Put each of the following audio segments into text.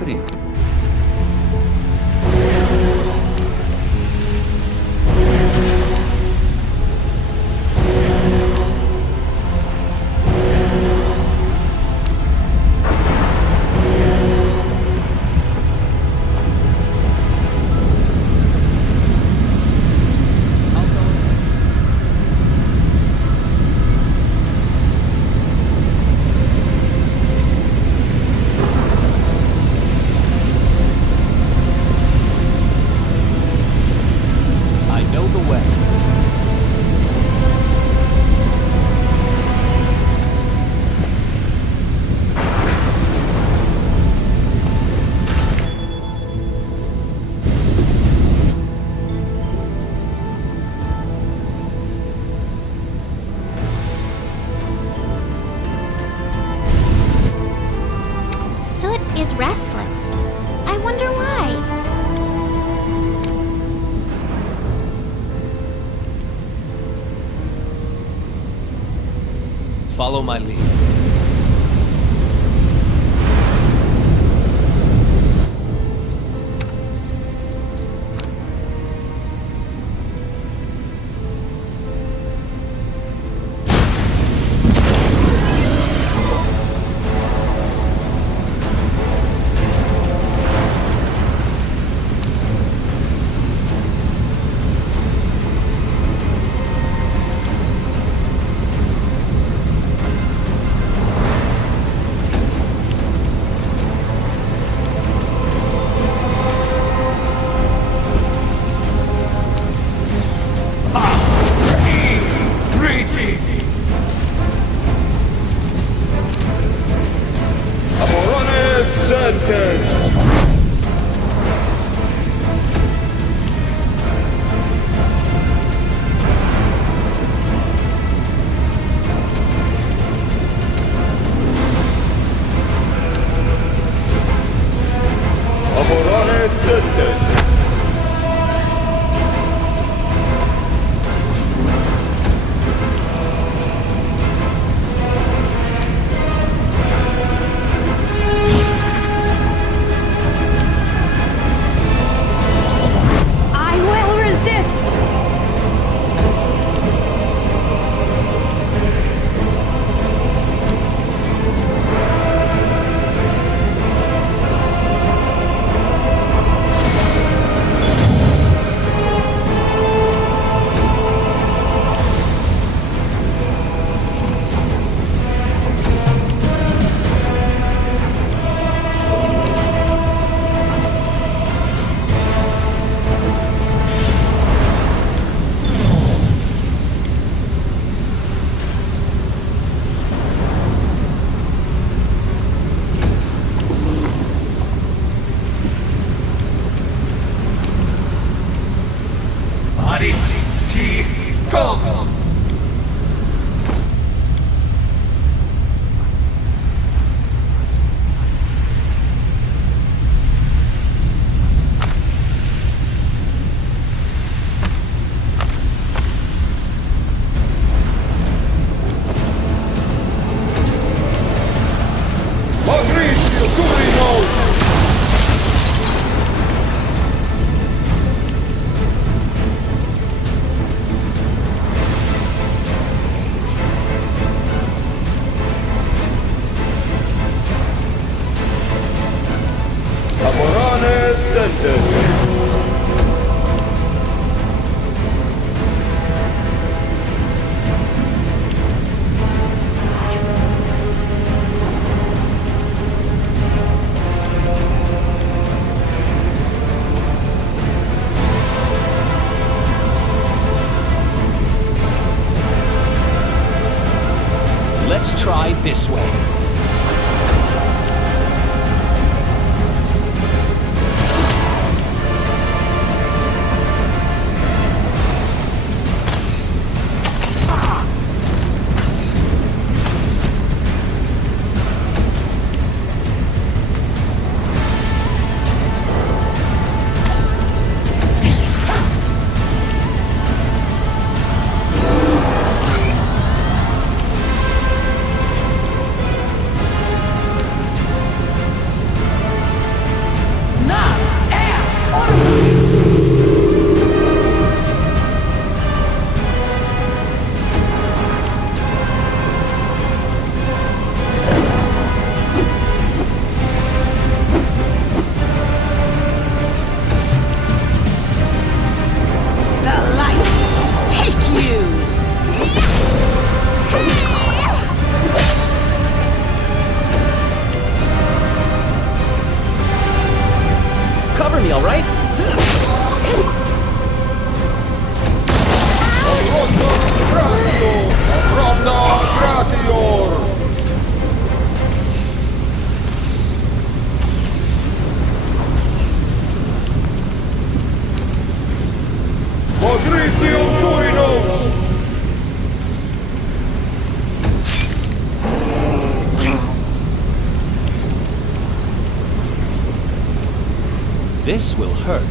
property. Follow my lead. Try this way. This will hurt.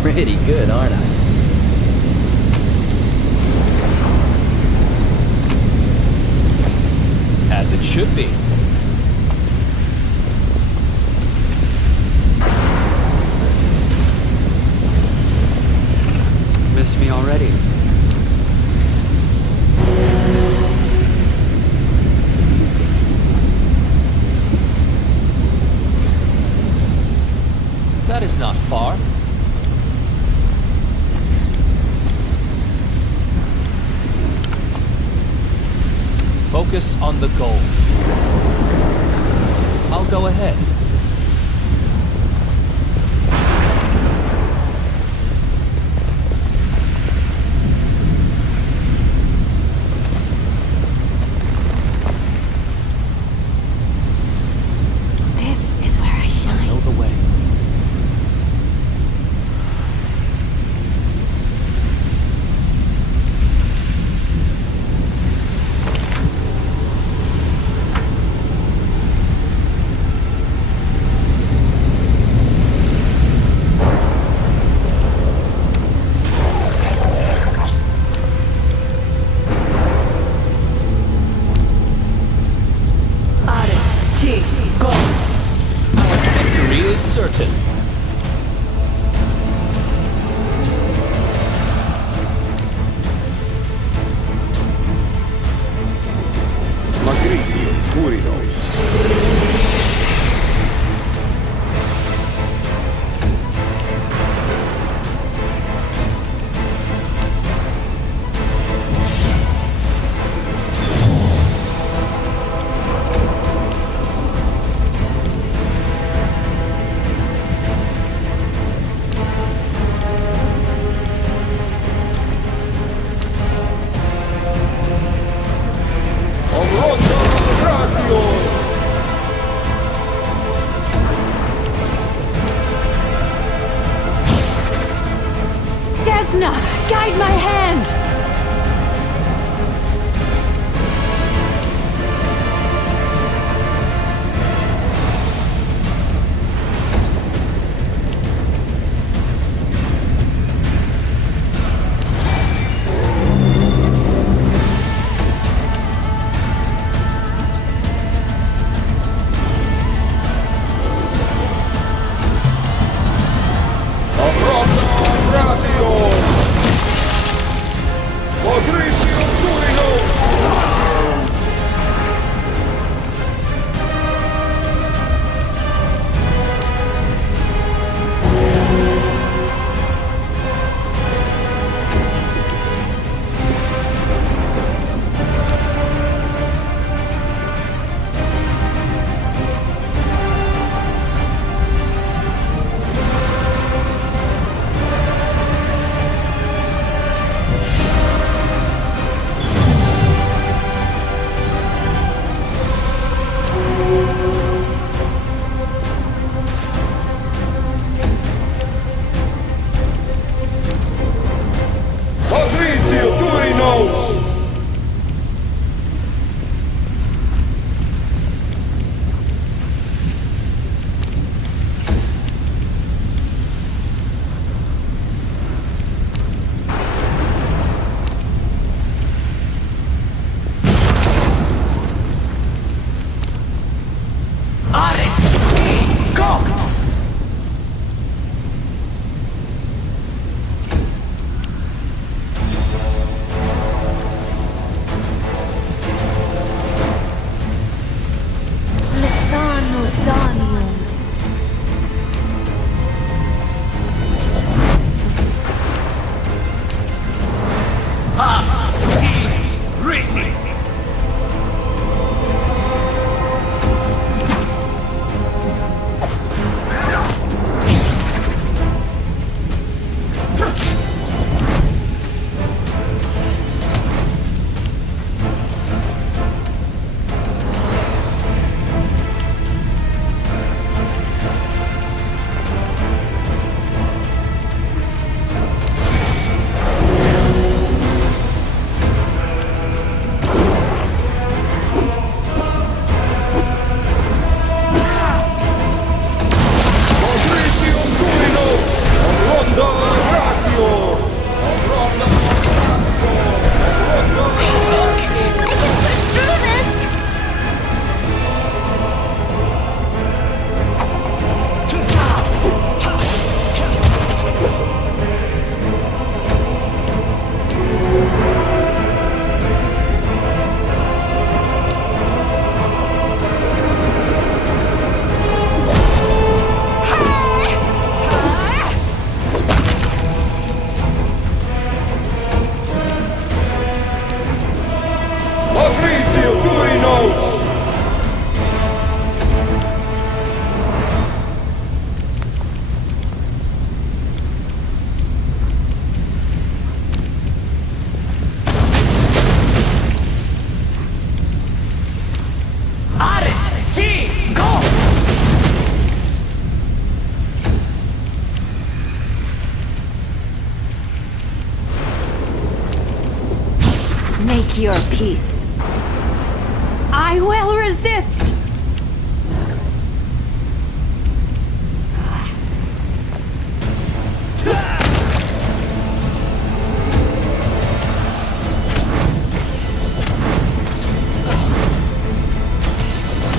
Pretty good, aren't I? As it should be. Miss me already? That is not far. Focus on the goal. I'll go ahead. This is where I shine. I know the way. Staunton. Magritio, Turinos. Guide my hand! Make your peace. I will resist!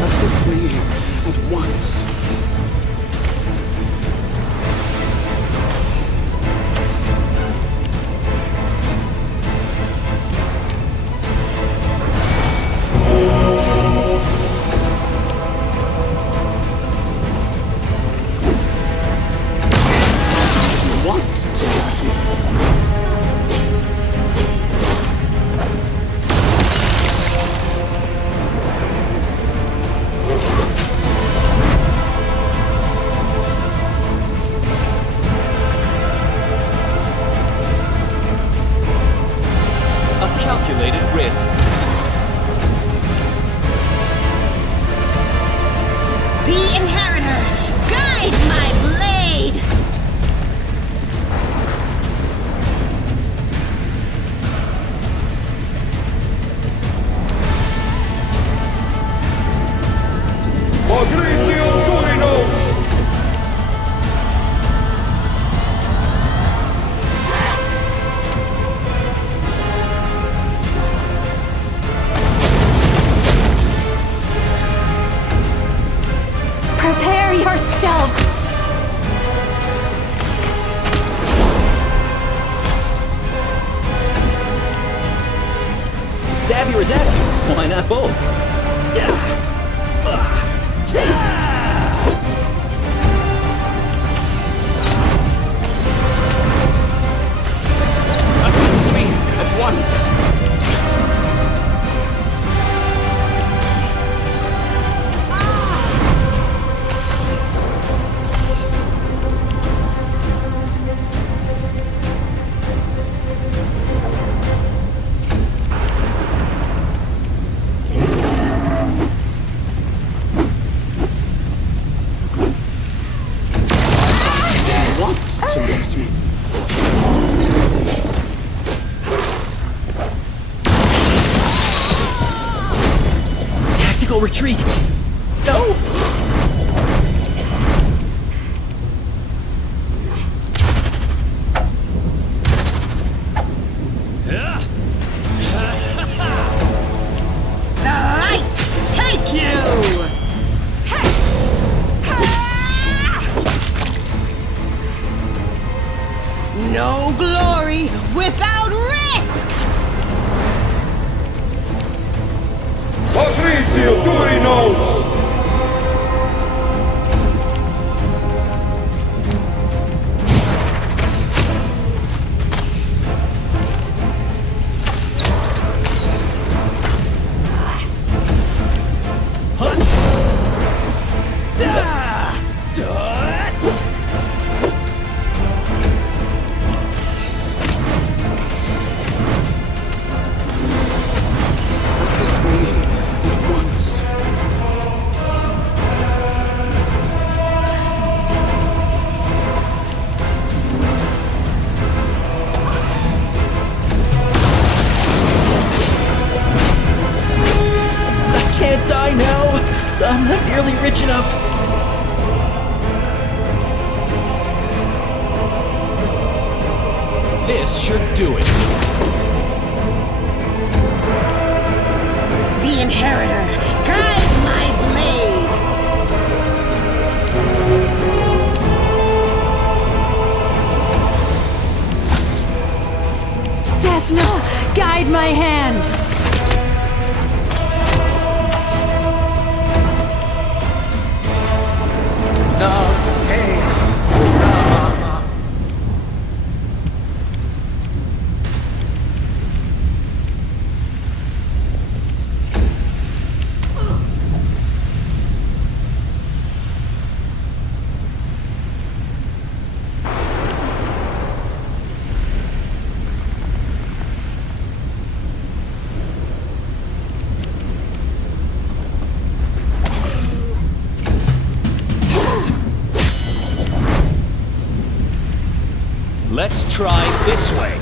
Assist me at once. No retreat! No! The light take you! No glory without risk! Patrizio Durinos! I'm not nearly rich enough. This should do it. The Inheritor, guide my blade! Desna, guide my hand! Let's try this way.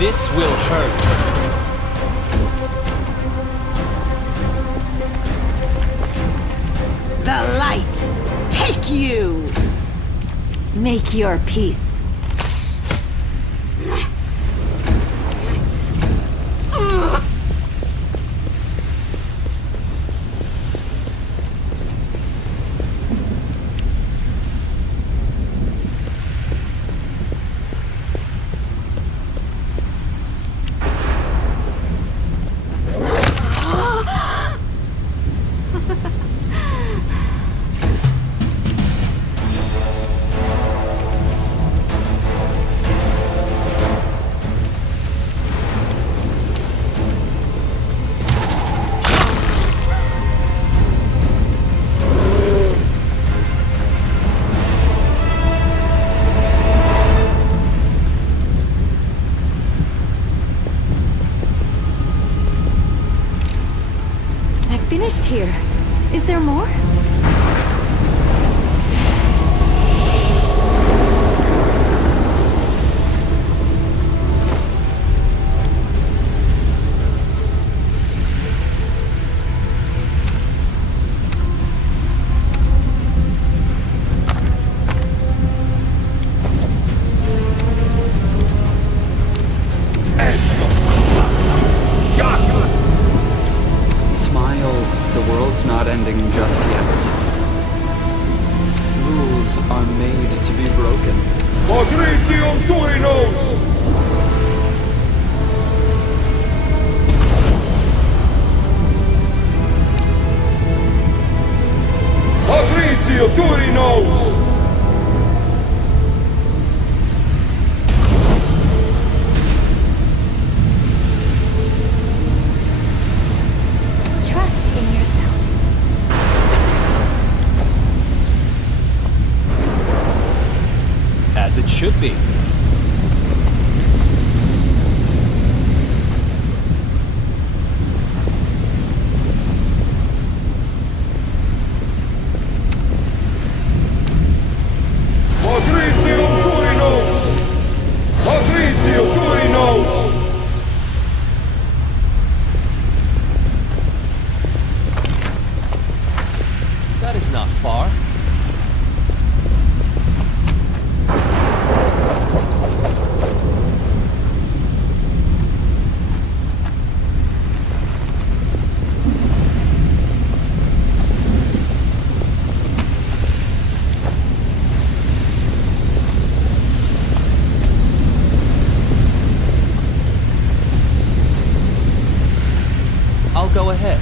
This will hurt. The light take you! Make your peace. finished here. Is there more? Should be. That is not far. Go ahead.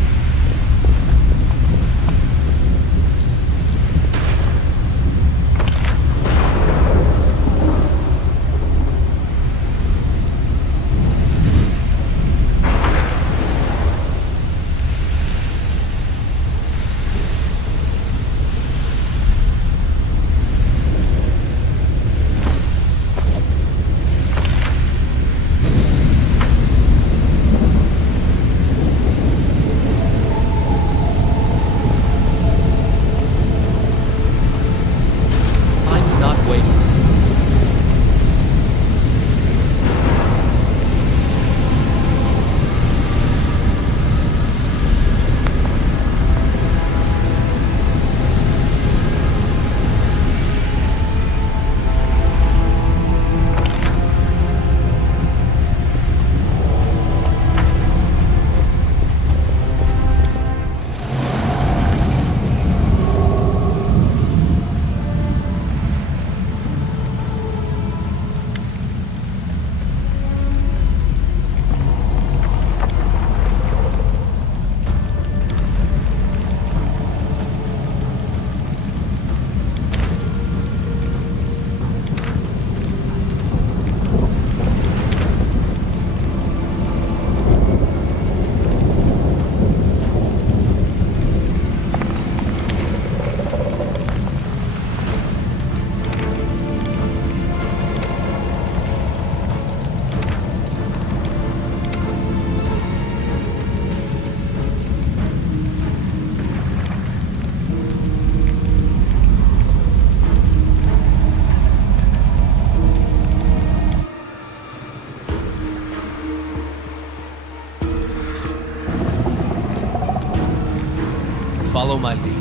Follow my lead.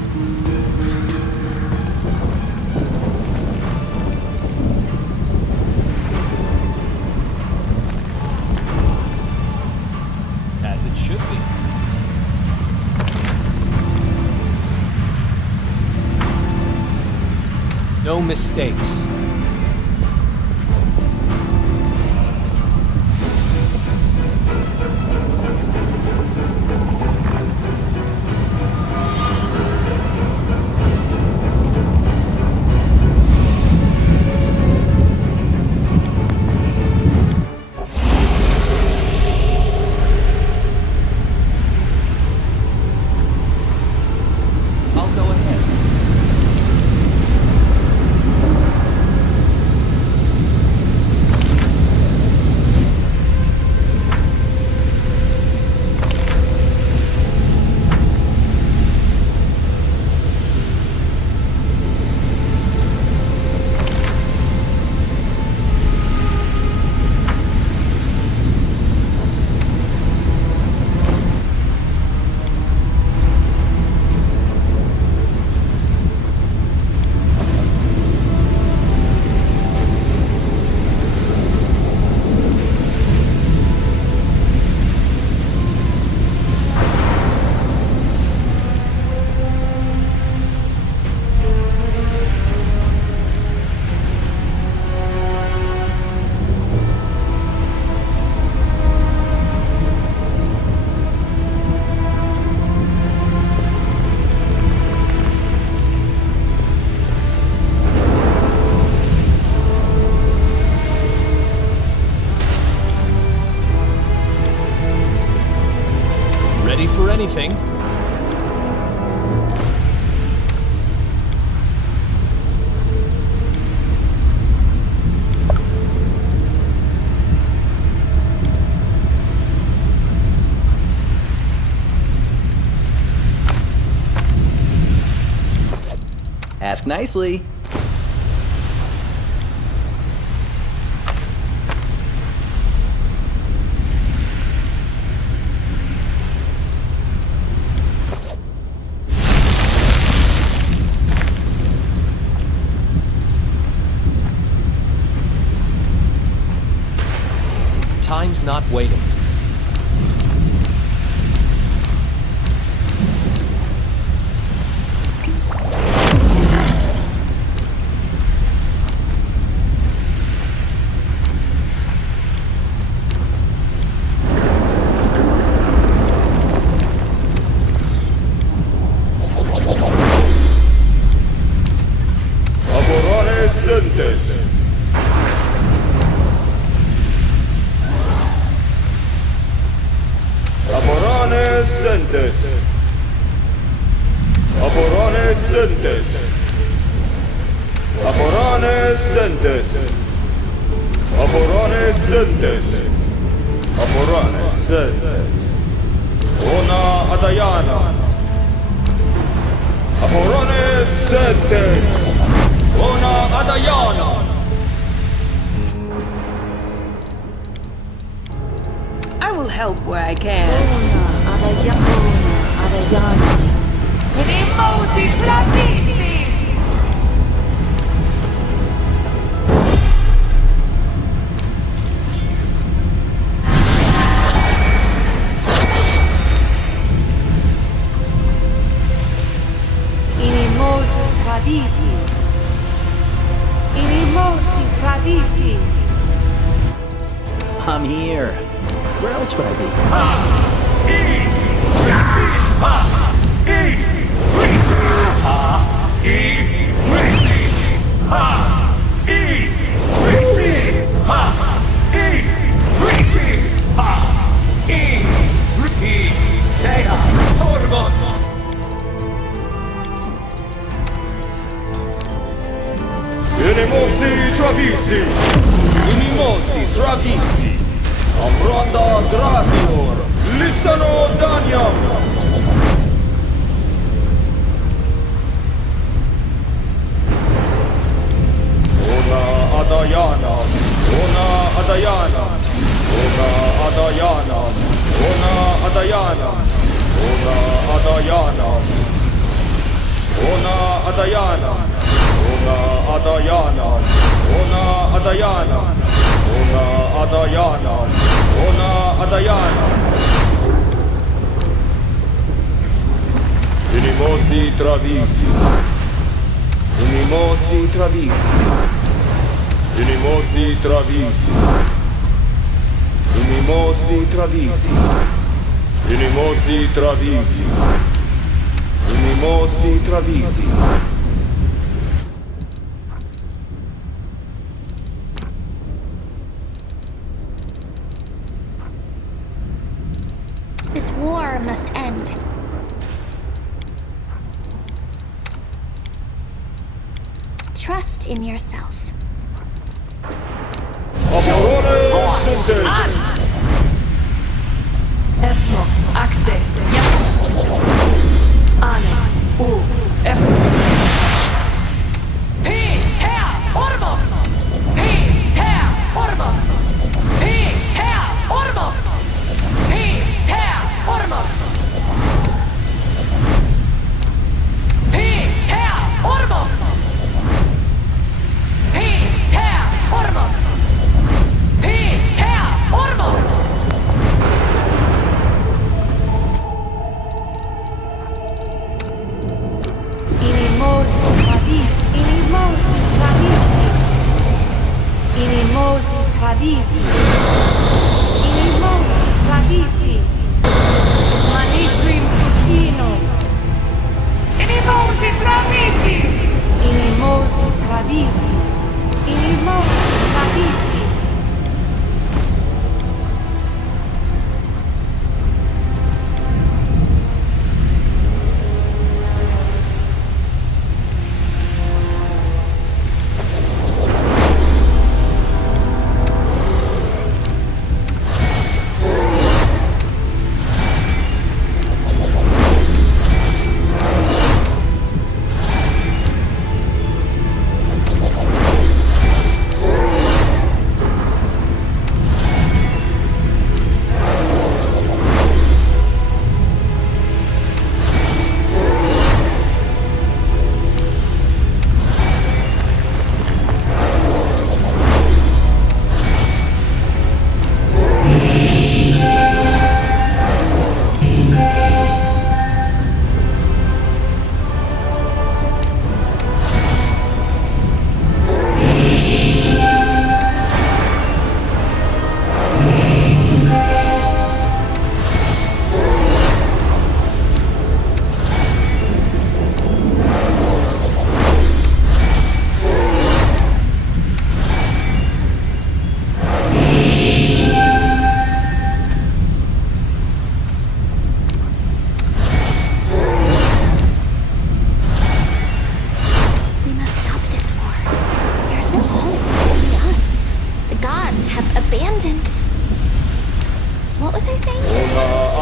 As it should be. No mistakes. Ready for anything. Ask nicely. Time's not waiting. I will help where I can. I'm here. Where else would I be? Unimosi travisi. Amronda gratior. Listano daniam. Ona adayana. Ona adayana. Ona adayana. Ona adayana. Ona adayana. Ona adayana. Ona adayana. Ona adayana. Ona adayana. Ona adayana. Unimosi travisi. Unimosi travisi. Unimosi travisi. Unimosi travisi. Unimosi travisi. Unimosi travisi. This war must end. Trust in yourself. Esmo, Axe, Ane, U, F. P, her, Ormos! P, her, Ormos! P, her, Ormos! P, her, Ormos! P, her, Ormos! P, her, Ormos! P, her, Ormos!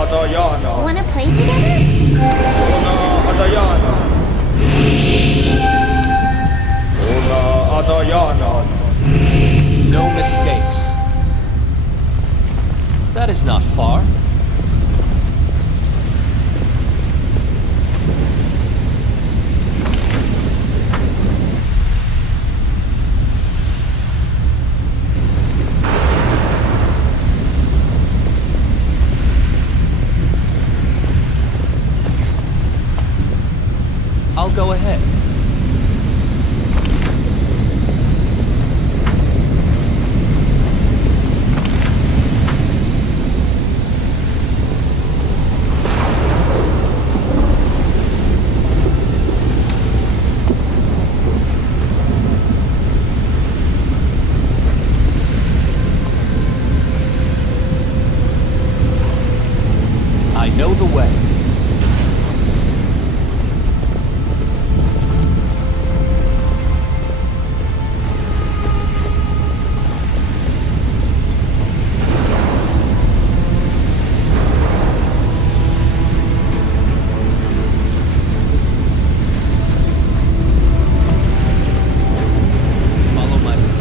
Adayana. Wanna play together? Ona Adayana. Ona Adayana. No mistakes. That is not far. I'll go ahead. I know the way. Follow my lead.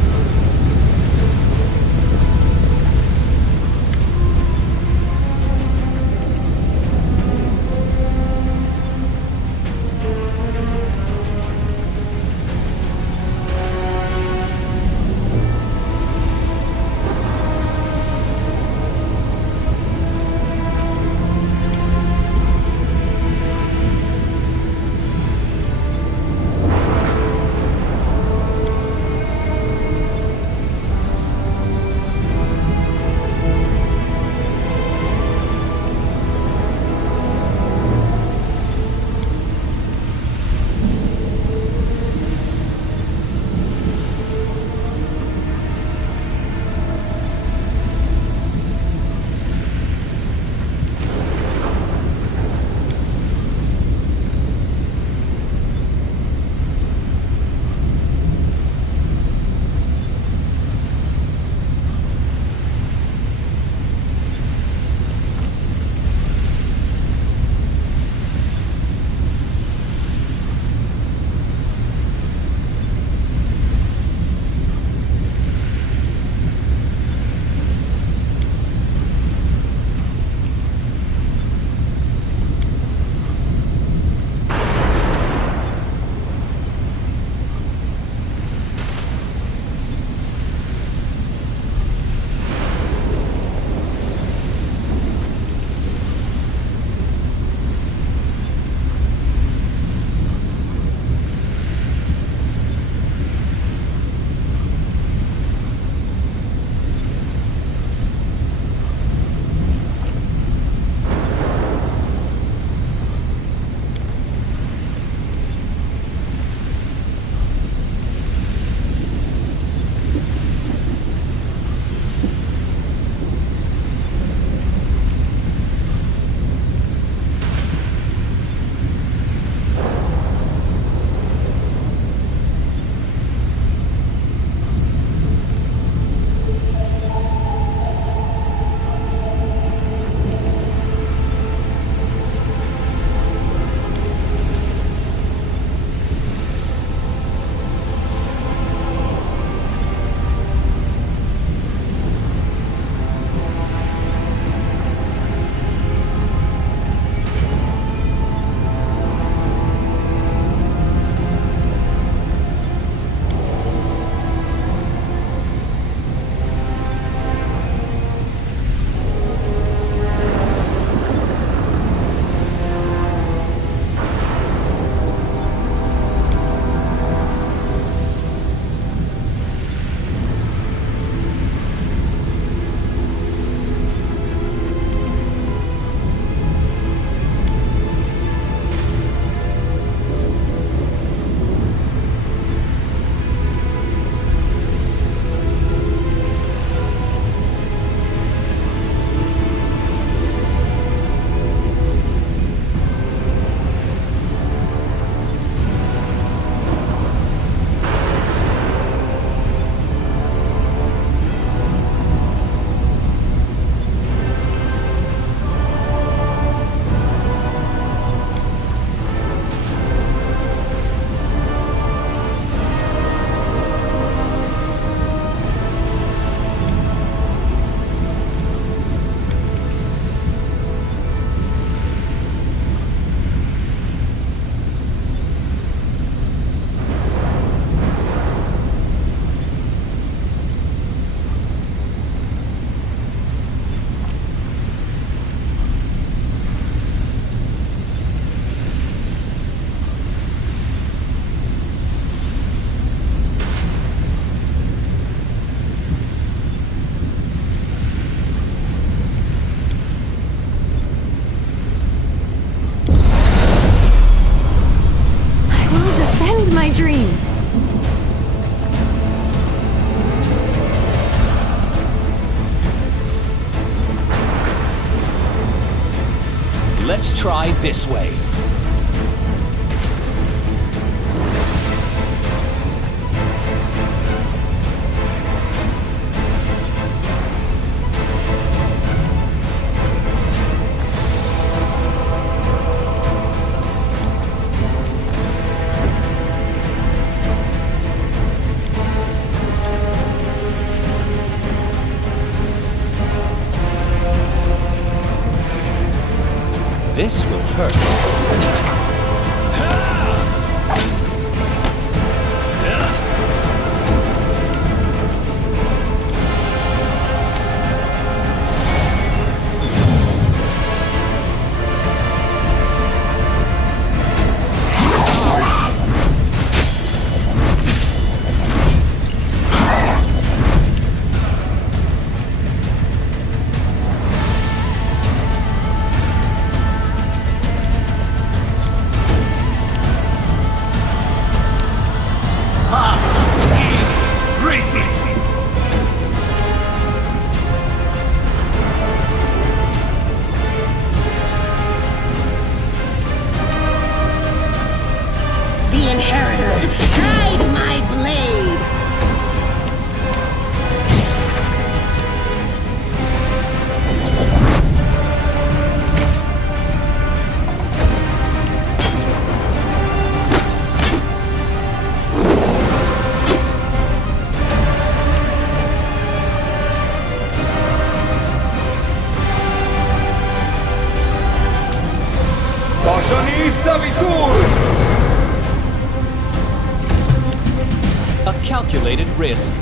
Let's try this way. This will hurt. The Inheritor, guide my blade! Pashani Savitur! A calculated risk.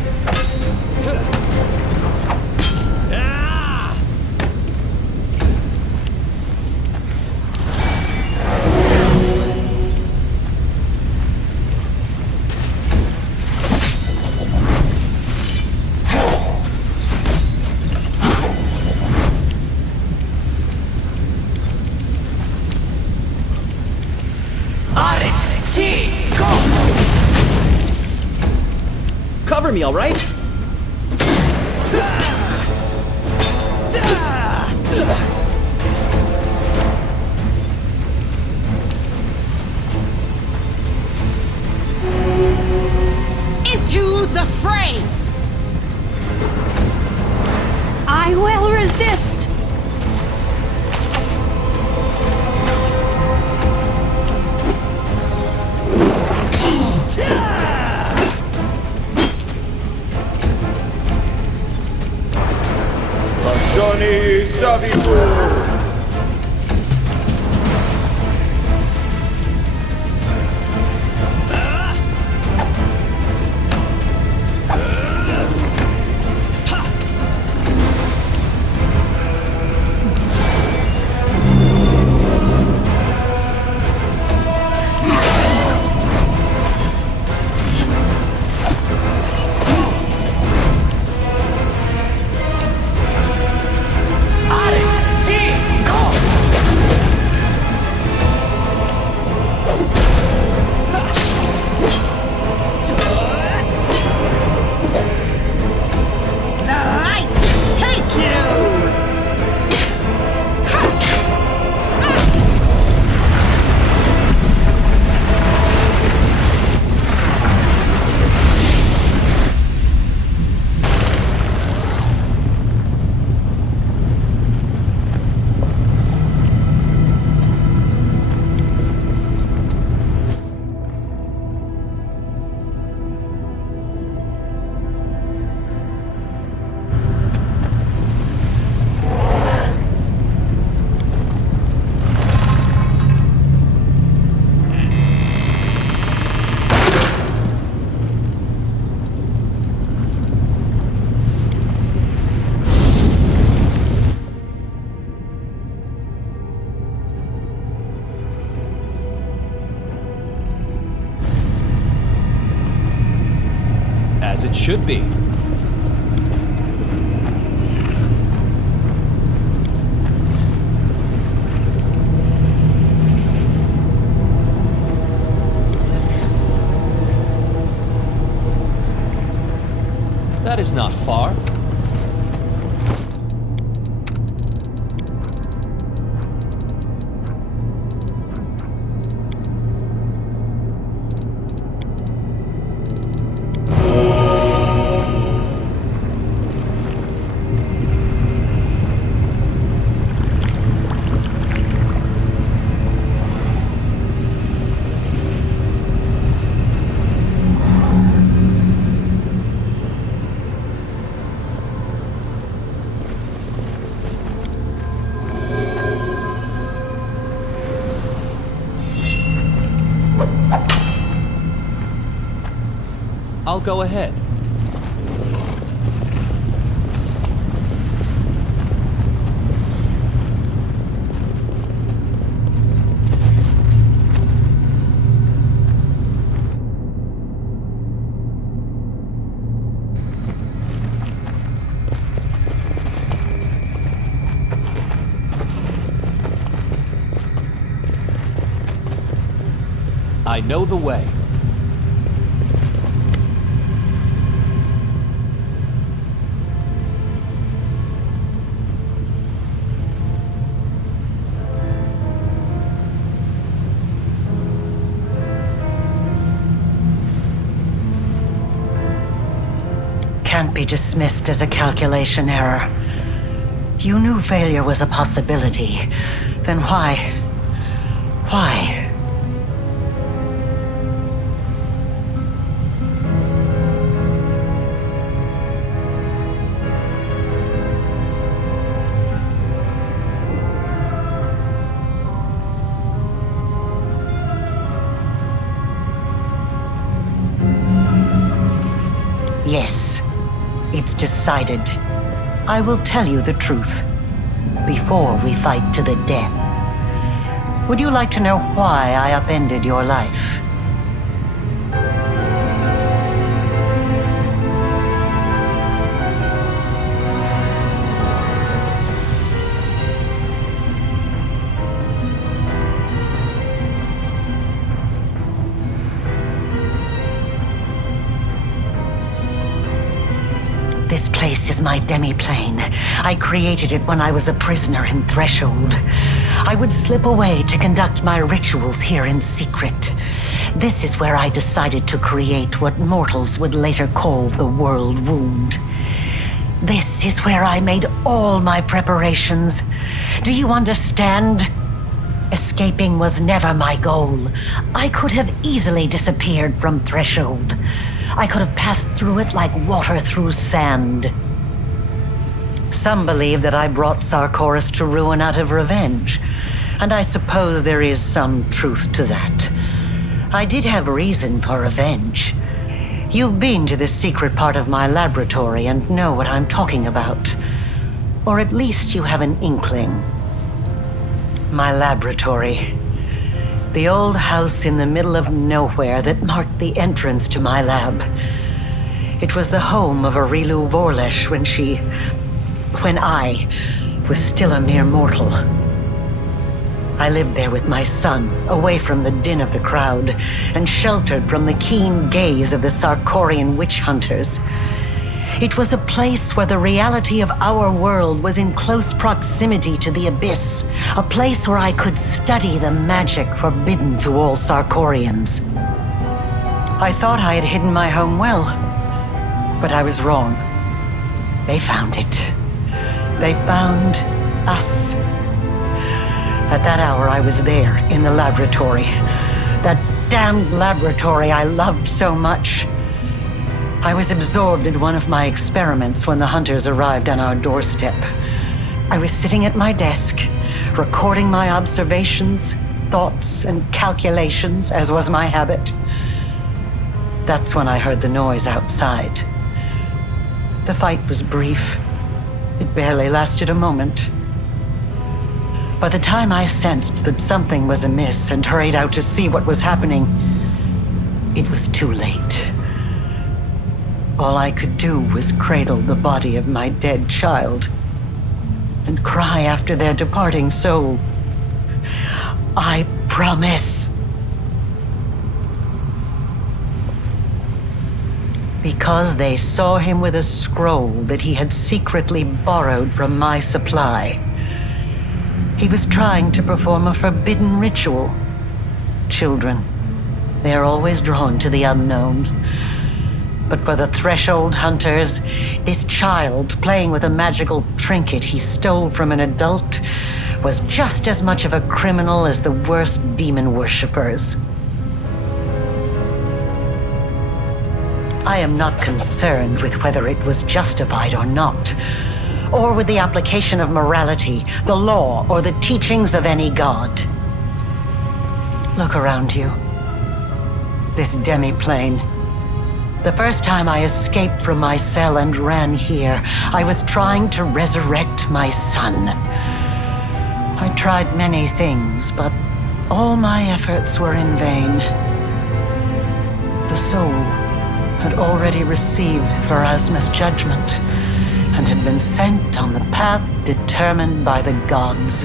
Cover me, all right? Into the fray! I will resist! Pashani Savitur! As it should be. That is not far. go ahead. I know the way. Can't be dismissed as a calculation error. You knew failure was a possibility. Then why? Why? Yes, it's decided. I will tell you the truth before we fight to the death. Would you like to know why I upended your life? This place is my demi-plane. I created it when I was a prisoner in Threshold. I would slip away to conduct my rituals here in secret. This is where I decided to create what mortals would later call the World Wound. This is where I made all my preparations. Do you understand? Escaping was never my goal. I could have easily disappeared from Threshold. I could have passed through it like water through sand. Some believe that I brought Sarkoris to ruin out of revenge, and I suppose there is some truth to that. I did have reason for revenge. You've been to the secret part of my laboratory and know what I'm talking about. Or at least you have an inkling. My laboratory. The old house in the middle of nowhere that marked the entrance to my lab. It was the home of Areelu Vorlesh when I was still a mere mortal. I lived there with my son, away from the din of the crowd, and sheltered from the keen gaze of the Sarkorian witch hunters. It was a place where the reality of our world was in close proximity to the abyss, a place where I could study the magic forbidden to all Sarkorians. I thought I had hidden my home well, but I was wrong. They found it. They found us. At that hour, I was there, in the laboratory. That damned laboratory I loved so much. I was absorbed in one of my experiments when the hunters arrived on our doorstep. I was sitting at my desk, recording my observations, thoughts, and calculations, as was my habit. That's when I heard the noise outside. The fight was brief. It barely lasted a moment. By the time I sensed that something was amiss and hurried out to see what was happening, it was too late. All I could do was cradle the body of my dead child and cry after their departing soul. I promise. Because they saw him with a scroll that he had secretly borrowed from my supply. He was trying to perform a forbidden ritual. Children, they are always drawn to the unknown. But for the Threshold hunters, this child playing with a magical trinket he stole from an adult was just as much of a criminal as the worst demon worshippers. I am not concerned with whether it was justified or not, or with the application of morality, the law, or the teachings of any god. Look around you. This demi-plane, The first time I escaped from my cell and ran here, I was trying to resurrect my son. I tried many things, but all my efforts were in vain. The soul had already received Pharasma's judgment and had been sent on the path determined by the gods,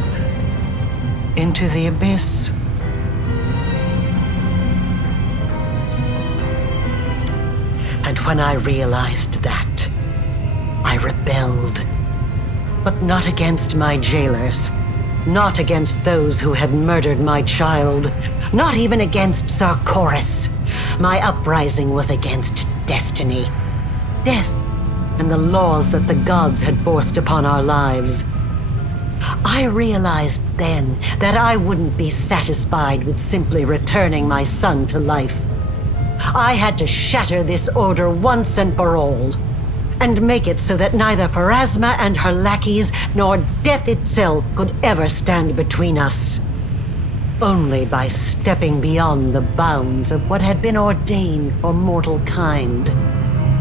into the abyss. And when I realized that, I rebelled. But not against my jailers, not against those who had murdered my child, not even against Sarkoris. My uprising was against destiny, death, and the laws that the gods had forced upon our lives. I realized then that I wouldn't be satisfied with simply returning my son to life. I had to shatter this order once and for all, and make it so that neither Pharasma and her lackeys nor death itself could ever stand between us. Only by stepping beyond the bounds of what had been ordained for mortal kind,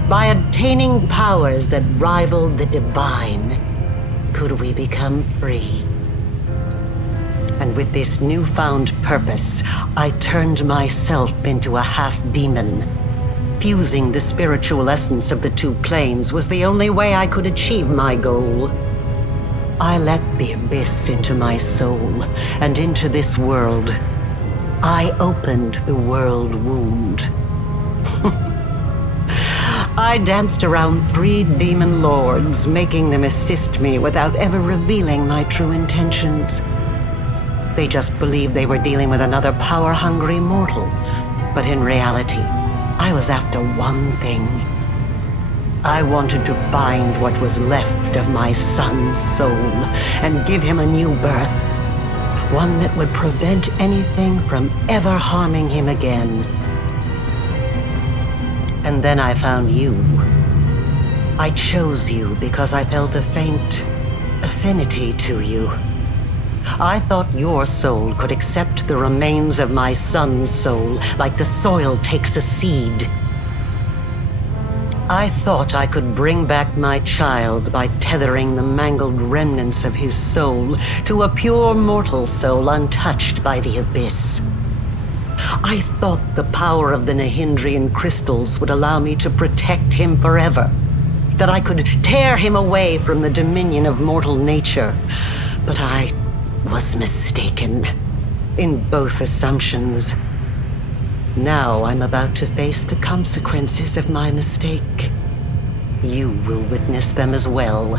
by obtaining powers that rivaled the divine, could we become free. And with this newfound purpose, I turned myself into a half-demon. Fusing the spiritual essence of the two planes was the only way I could achieve my goal. I let the abyss into my soul and into this world. I opened the world wound. I danced around 3 demon lords, making them assist me without ever revealing my true intentions. They just believed they were dealing with another power-hungry mortal. But in reality, I was after one thing. I wanted to find what was left of my son's soul and give him a new birth. One that would prevent anything from ever harming him again. And then I found you. I chose you because I felt a faint affinity to you. I thought your soul could accept the remains of my son's soul like the soil takes a seed. I thought I could bring back my child by tethering the mangled remnants of his soul to a pure mortal soul untouched by the abyss. I thought the power of the Nahindrian crystals would allow me to protect him forever, that I could tear him away from the dominion of mortal nature. But I was mistaken in both assumptions. Now I'm about to face the consequences of my mistake. You will witness them as well.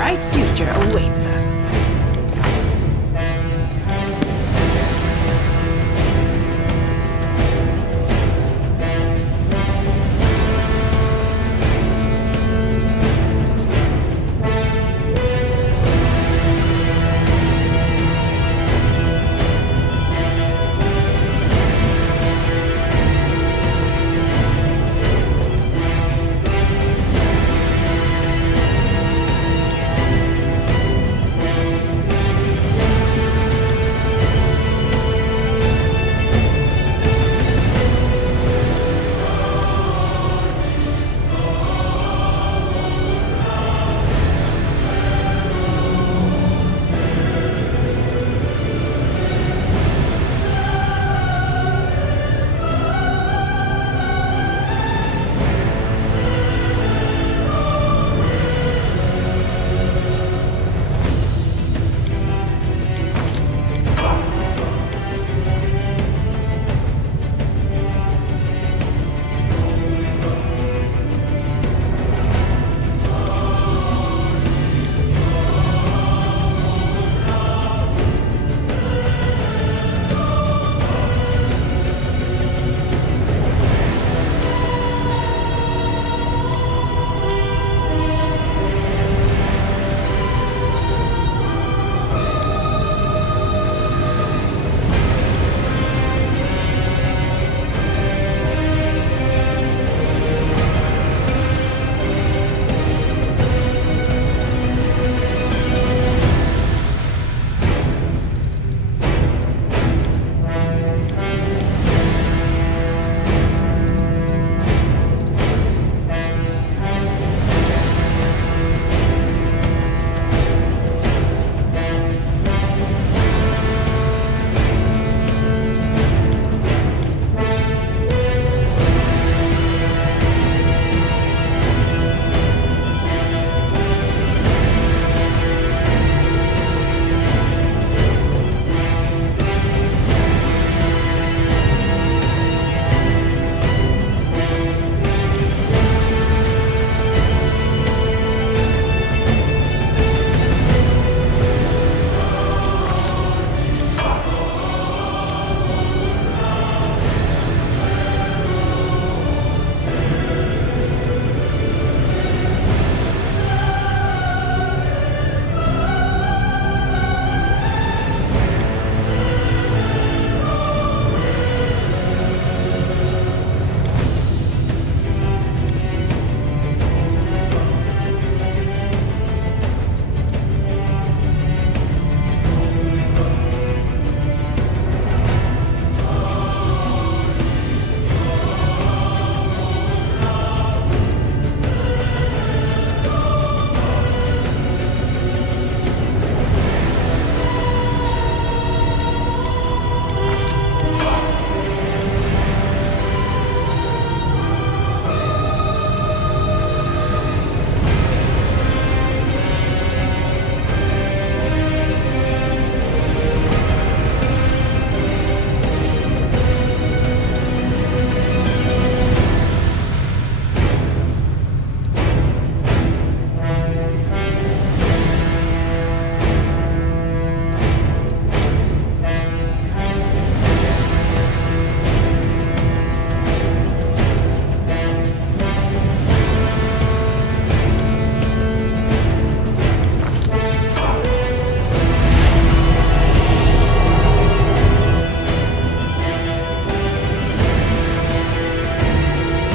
bright future awaits us.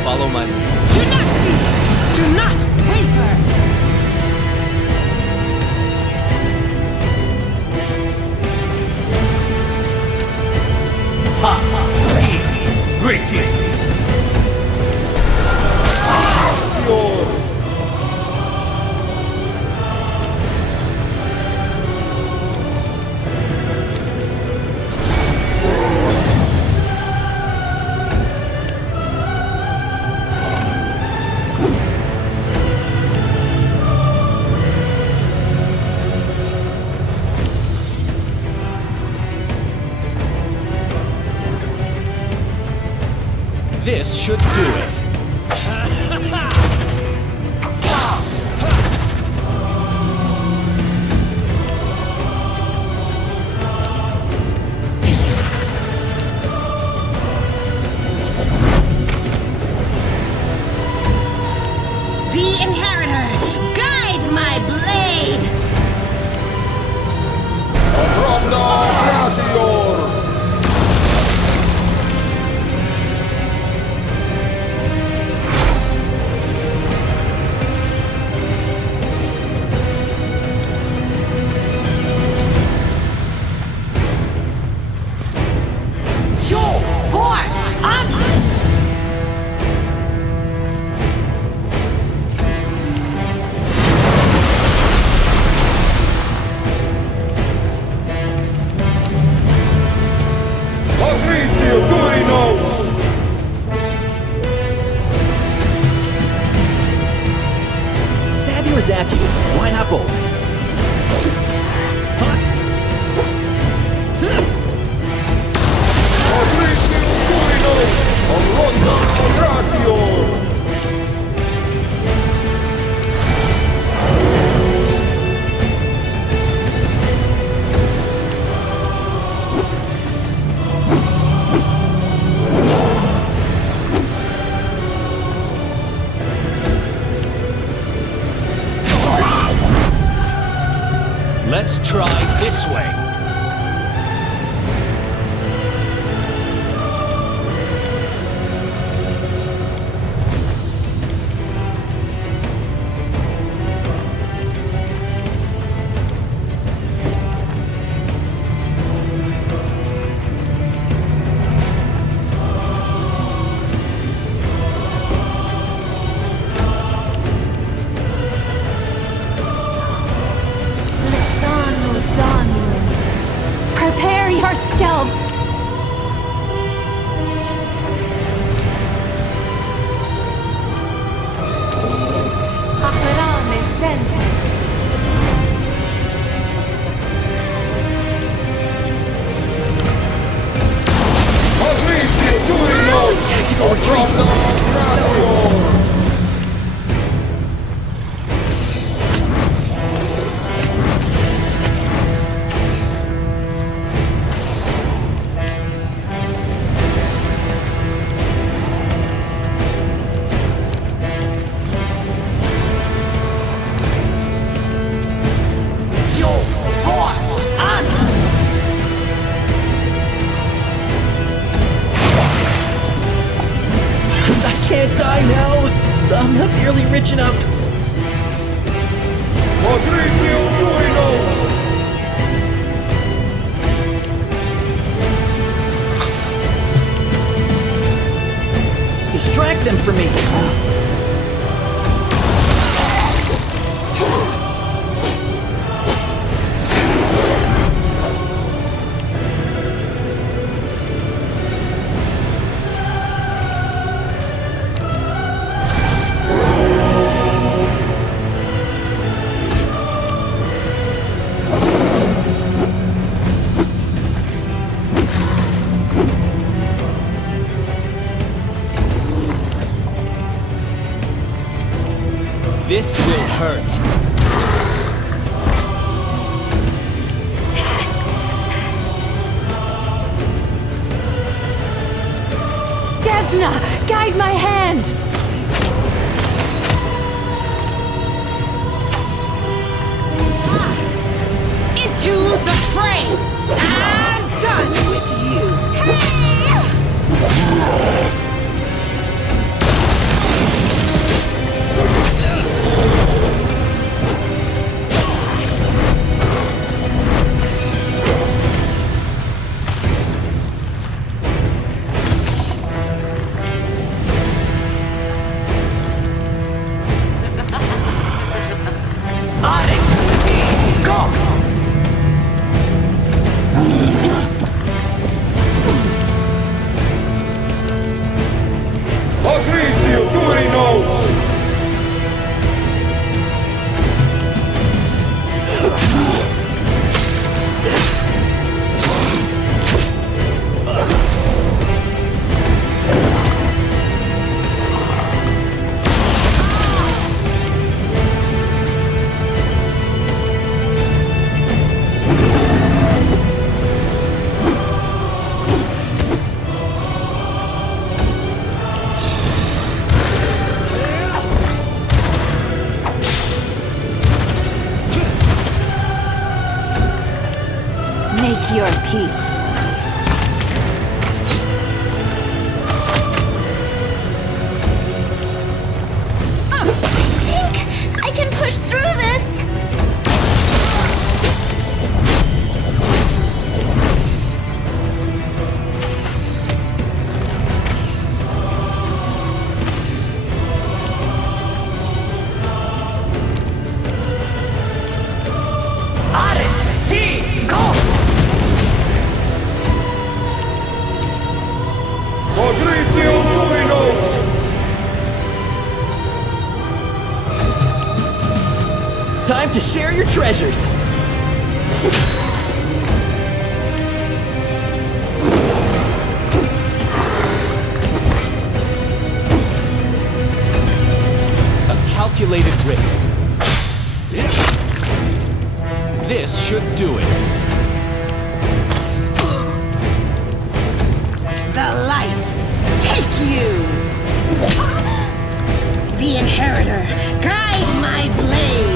Follow my lead. Do not fear! Do not waver! Ha ha! Greeting! This should do it. Inheritor, guide my blade! Why not both? Let's try this way. Prepare yourself! Areelu sentence. Can't die now! I'm not nearly rich enough! Distract them from me! This will hurt. Desna, guide my hand! Into the fray! I'm done with you! your peace. I think I can push through this. Time to share your treasures! A calculated risk. This should do it. The light, take you! The Inheritor, guide my blade!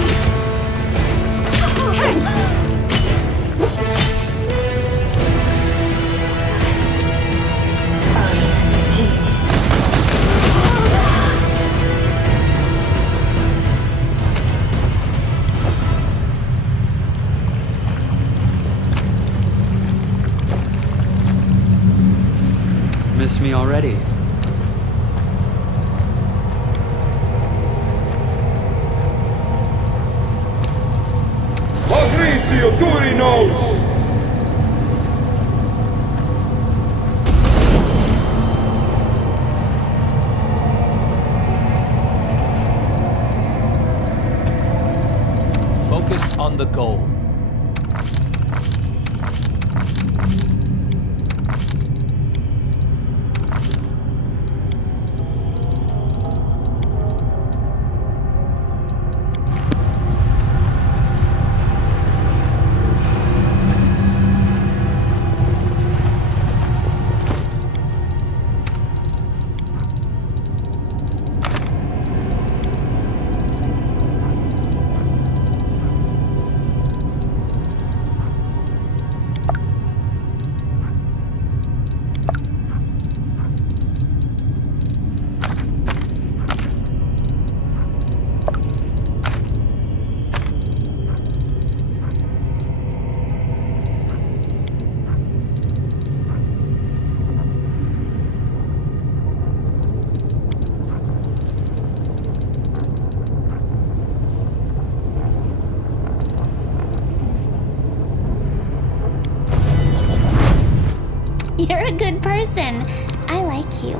Miss me already? Focus on the goal. You're a good person. I like you.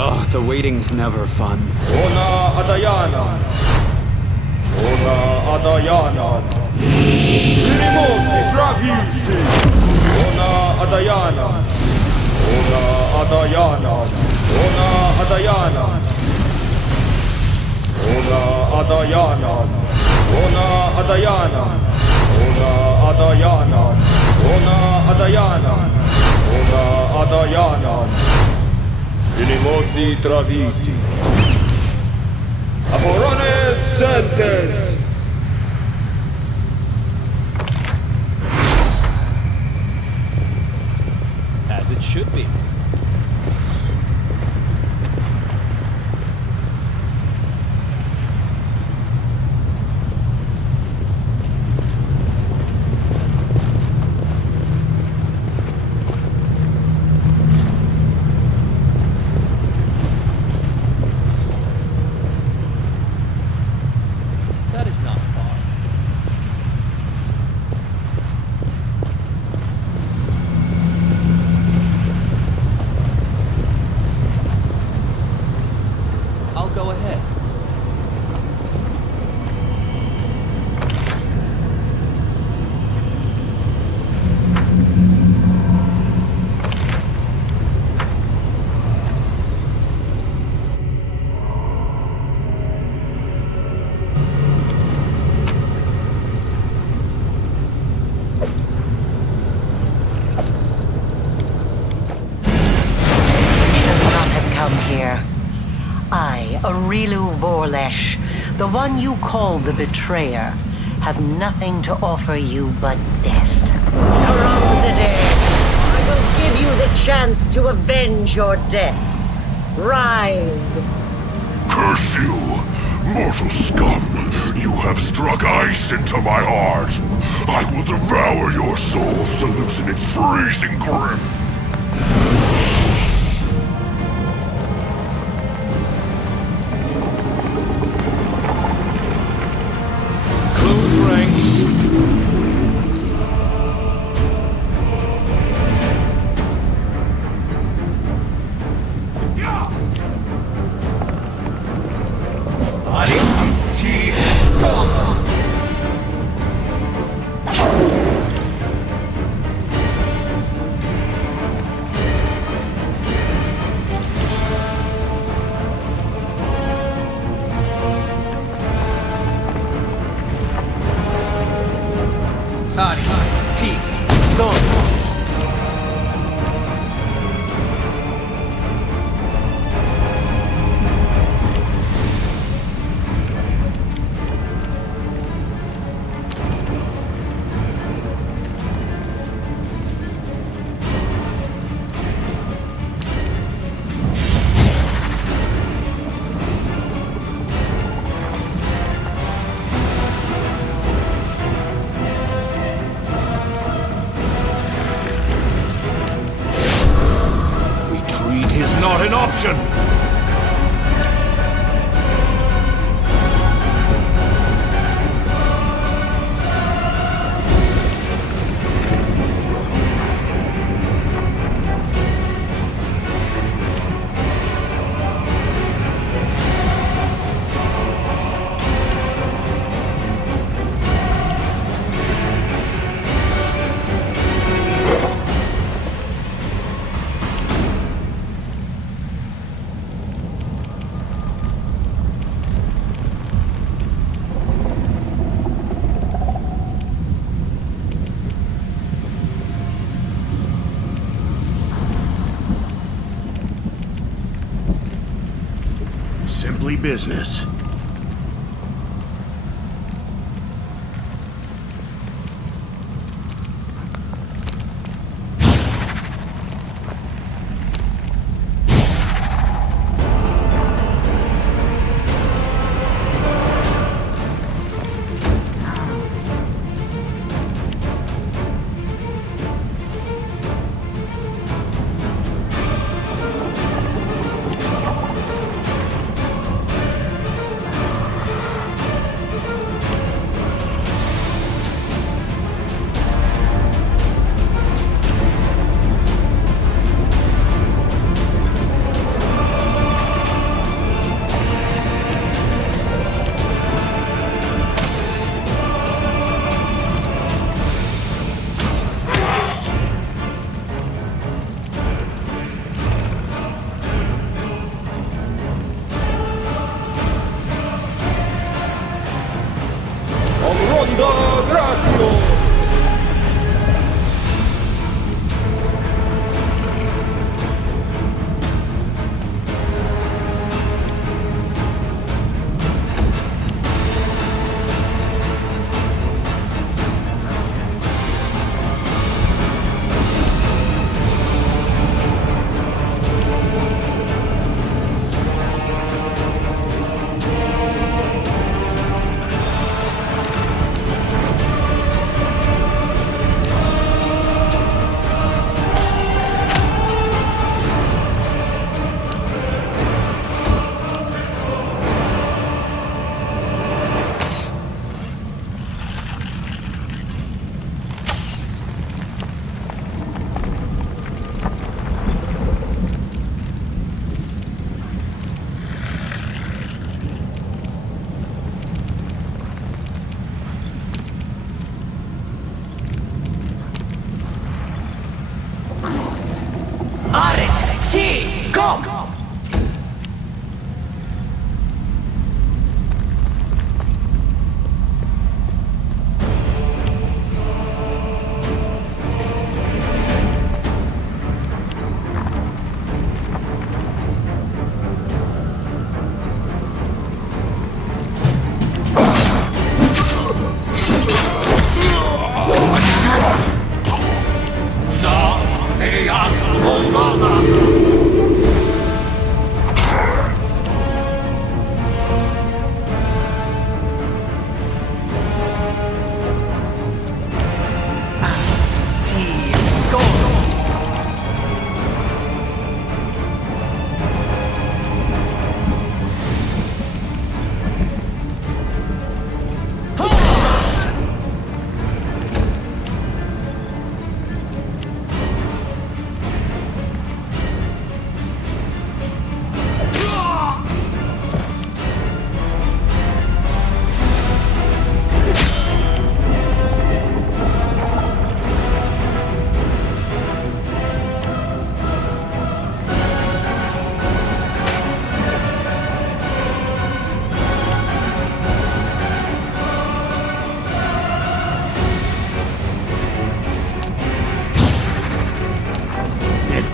Oh, the waiting's never fun. Ona Adayana. Ona Adayana. Minimosi Travisi. Ona Adayana. Ona Adayana. Ona Adayana. Ona Adayana. Ona Adayana. Ona Adayana. Ona Adayana. Ona Adayana. Minimosi Travisi. Aborone Sentes. As it should be. Areelu Vorlesh, the one you call the Betrayer, have nothing to offer you but death. I will give you the chance to avenge your death. Rise. Curse you, mortal scum! You have struck ice into my heart. I will devour your souls to loosen its freezing grip. Close ranks. Not an option! Simply business.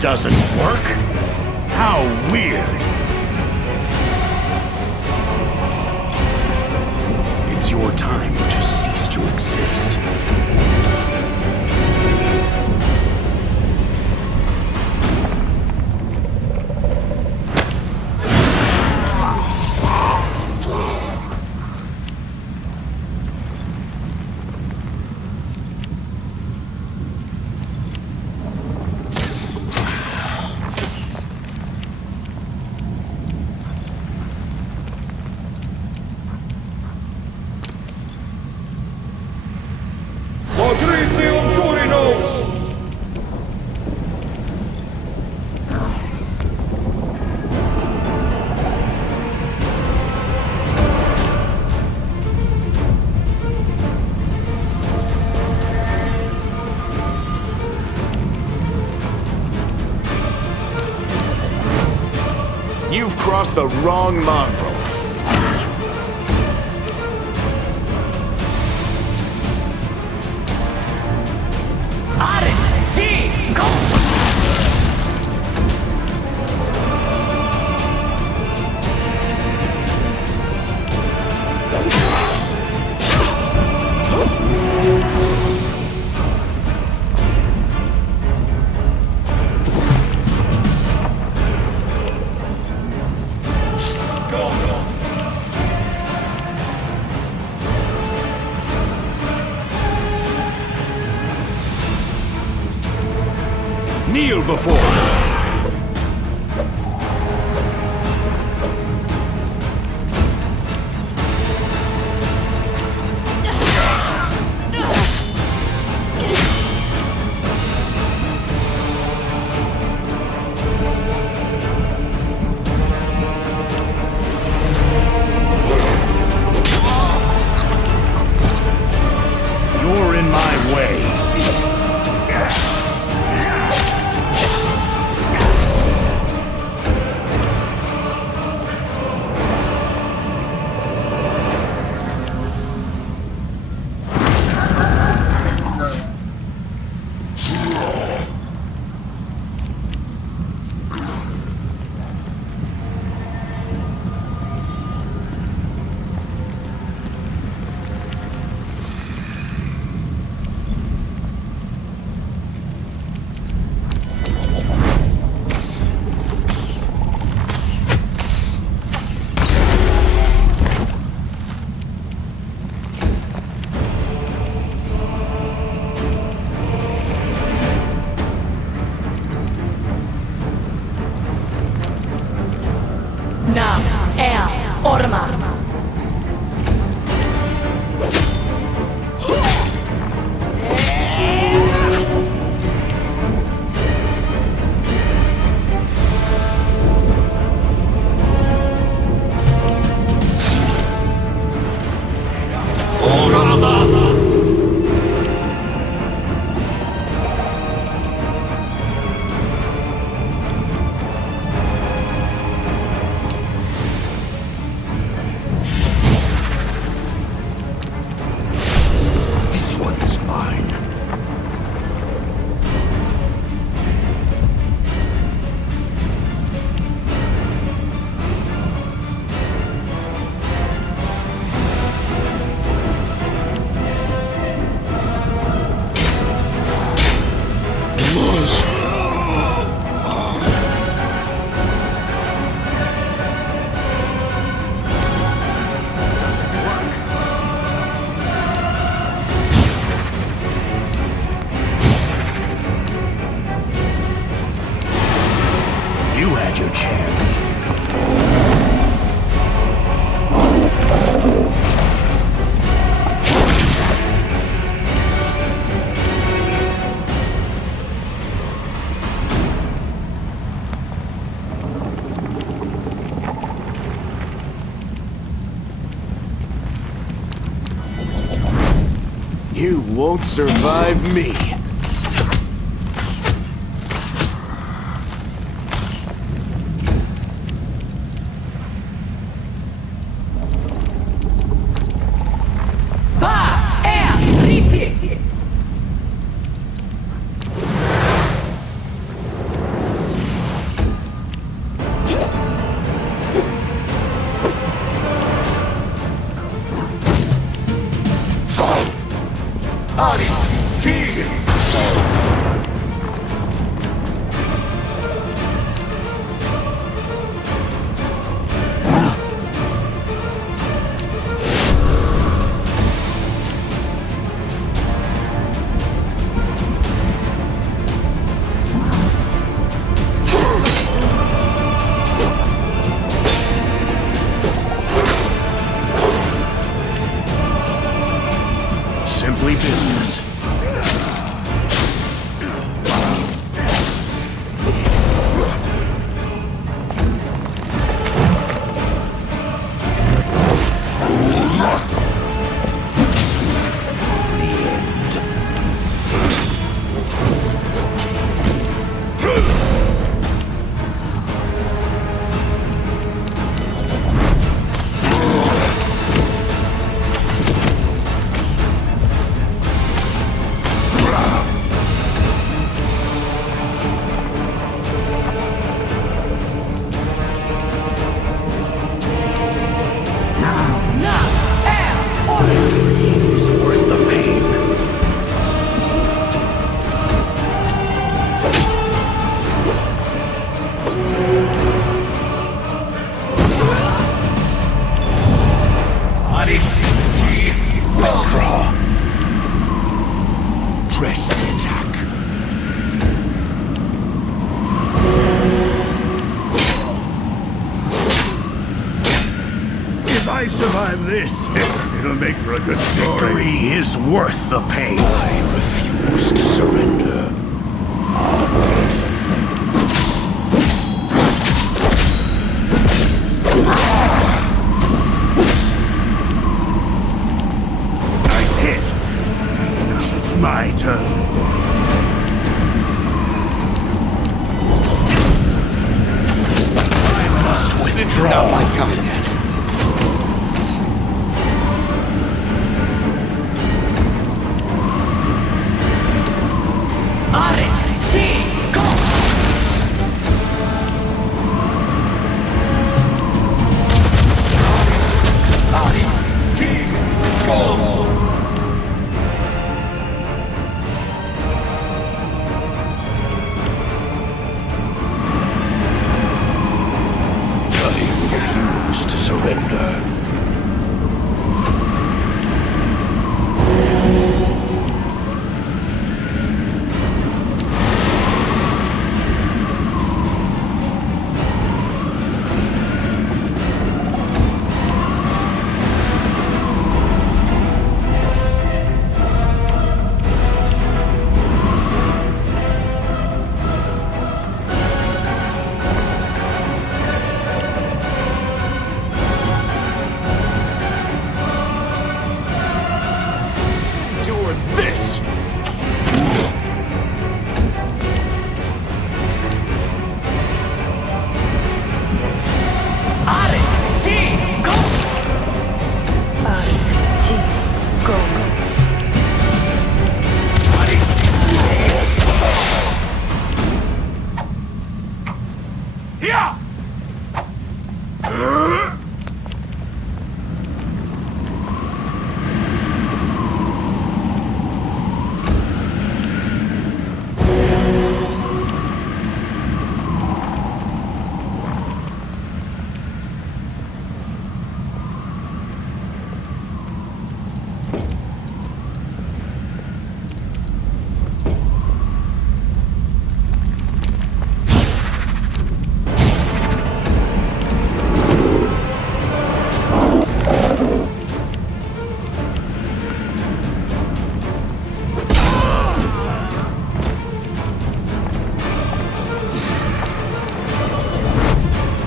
doesn't work? How weird. It's your time to cease to exist. You've crossed the wrong mongrel. Kneel before me. You're in my way. You won't survive me. attack. If I survive this, it'll make for a good story. Victory is worth the pain. I refuse to surrender. Nice hit. Now it's my turn. I must withdraw. This is not my time yet. On it! Team, go! On it! Team, go! I refuse to surrender.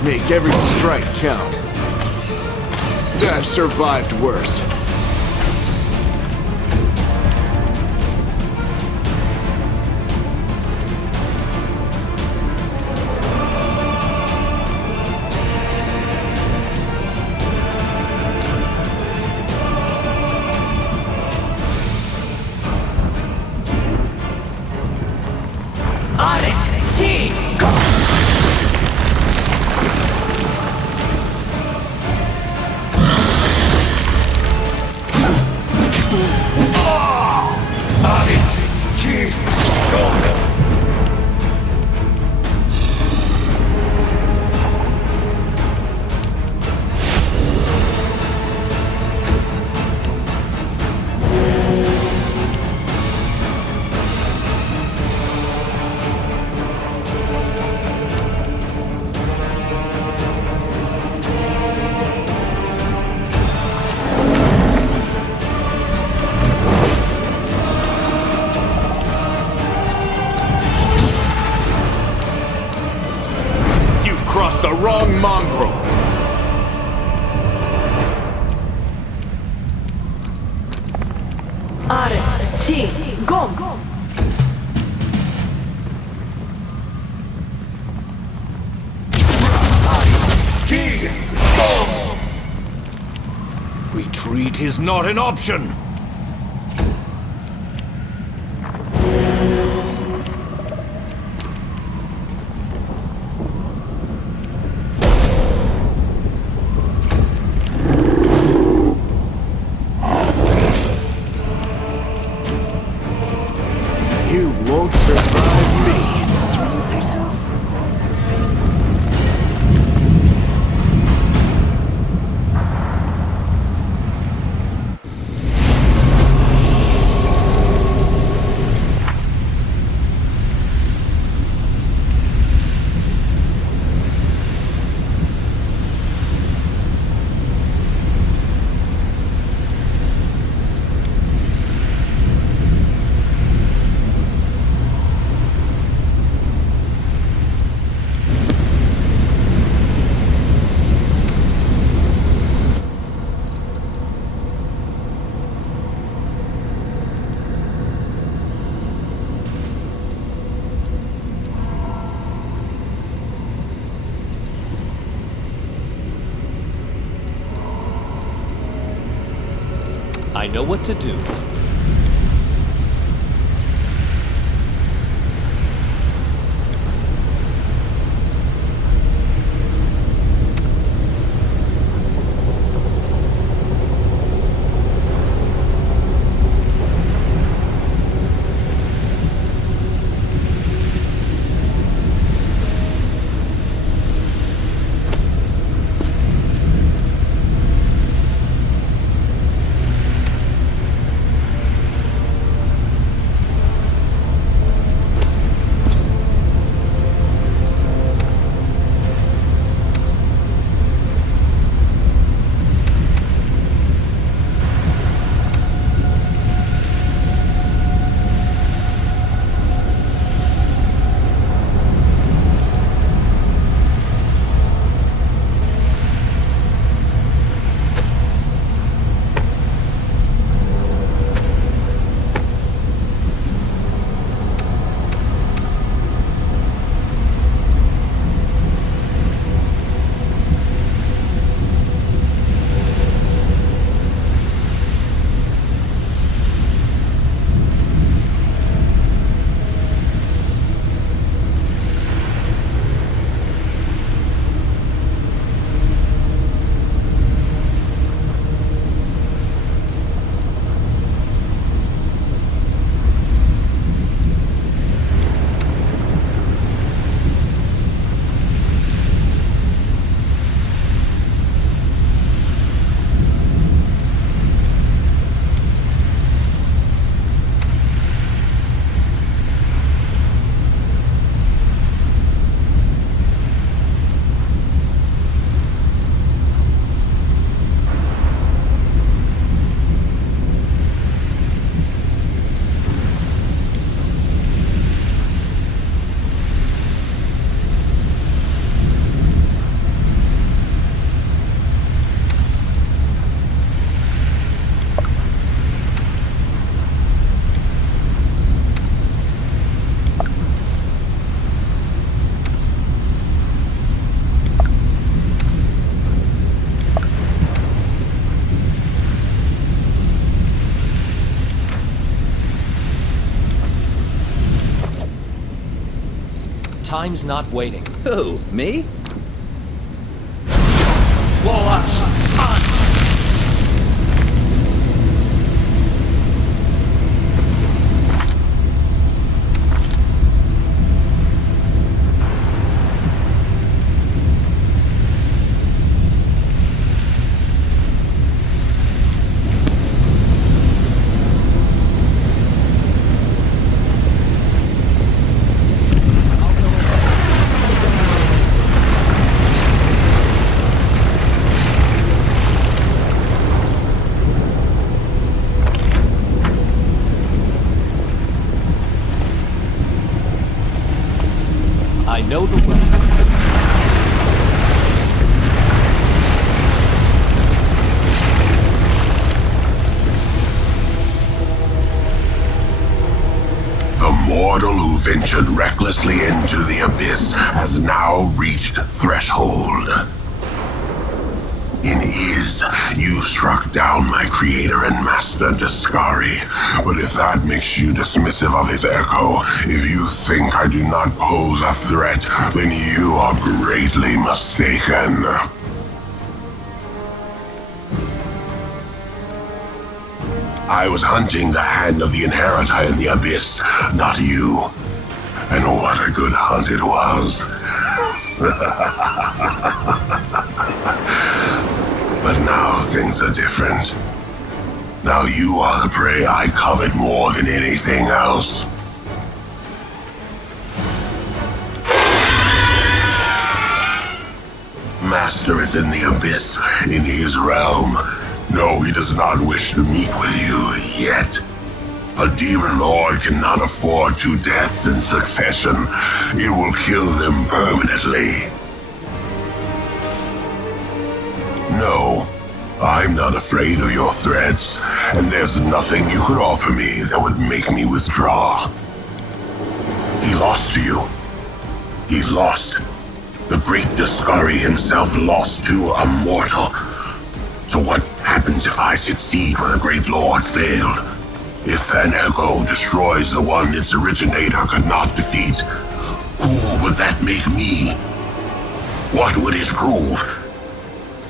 Make every strike count. I've survived worse. On it! Team, go! The wrong mongrel. Are, T, Gom. T, Gom. Retreat is not an option. You won't survive me. I know what to do. Time's not waiting. Who, me? Vorlesh! I know the way. The mortal who ventured recklessly into the abyss has now reached threshold. In Iz, you struck down my creator and master Daskari, but if that makes you dismissive of his echo, if you think I do not pose a threat, then you are greatly mistaken. I was hunting the hand of the Inheritor in the abyss, not you. And what a good hunt it was. But now things are different. Now you are the prey I covet more than anything else. Master is in the abyss, in his realm. No, he does not wish to meet with you yet. A demon lord cannot afford 2 deaths in succession. It will kill them permanently. No, I'm not afraid of your threats, and there's nothing you could offer me that would make me withdraw. He lost to you. He lost. The great Daskari himself lost to a mortal. So what happens if I succeed where the Great Lord failed? If an echo destroys the one its originator could not defeat, who would that make me? What would it prove?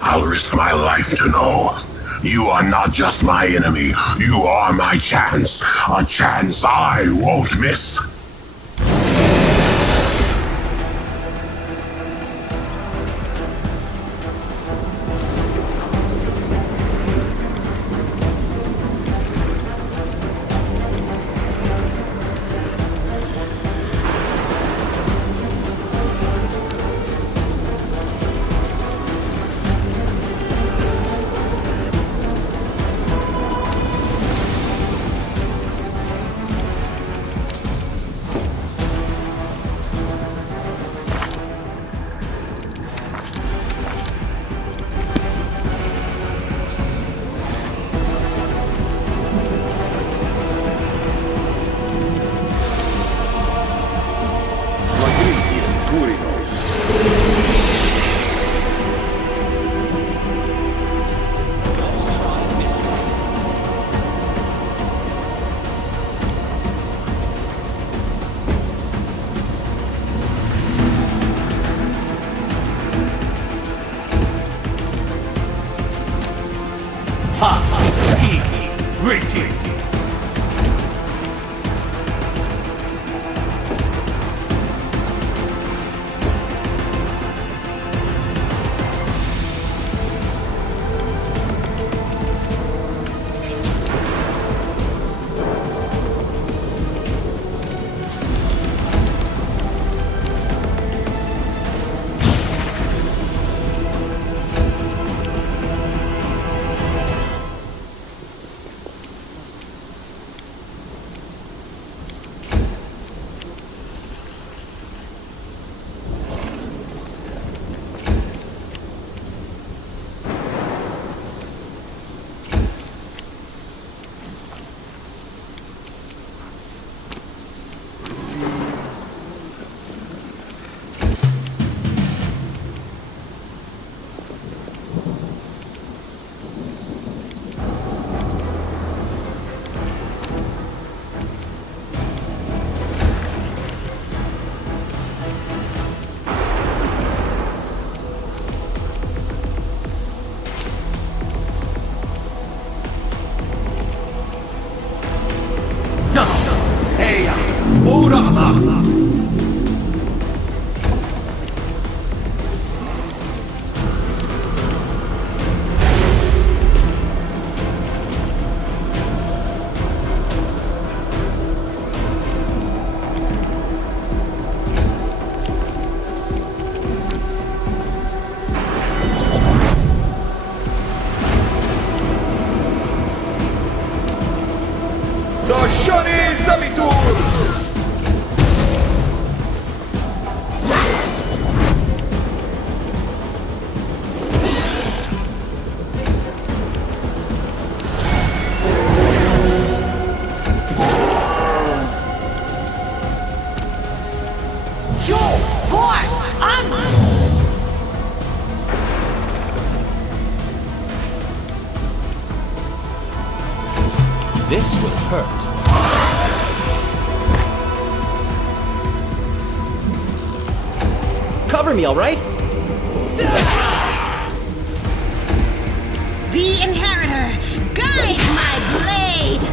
I'll risk my life to know. You are not just my enemy, you are my chance. A chance I won't miss. This will hurt. Cover me, all right? The Inheritor, guide my blade!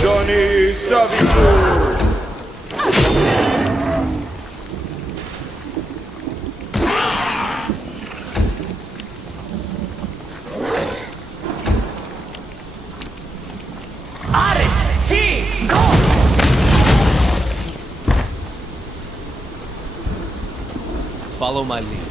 Johnny Savitu! Follow my lead.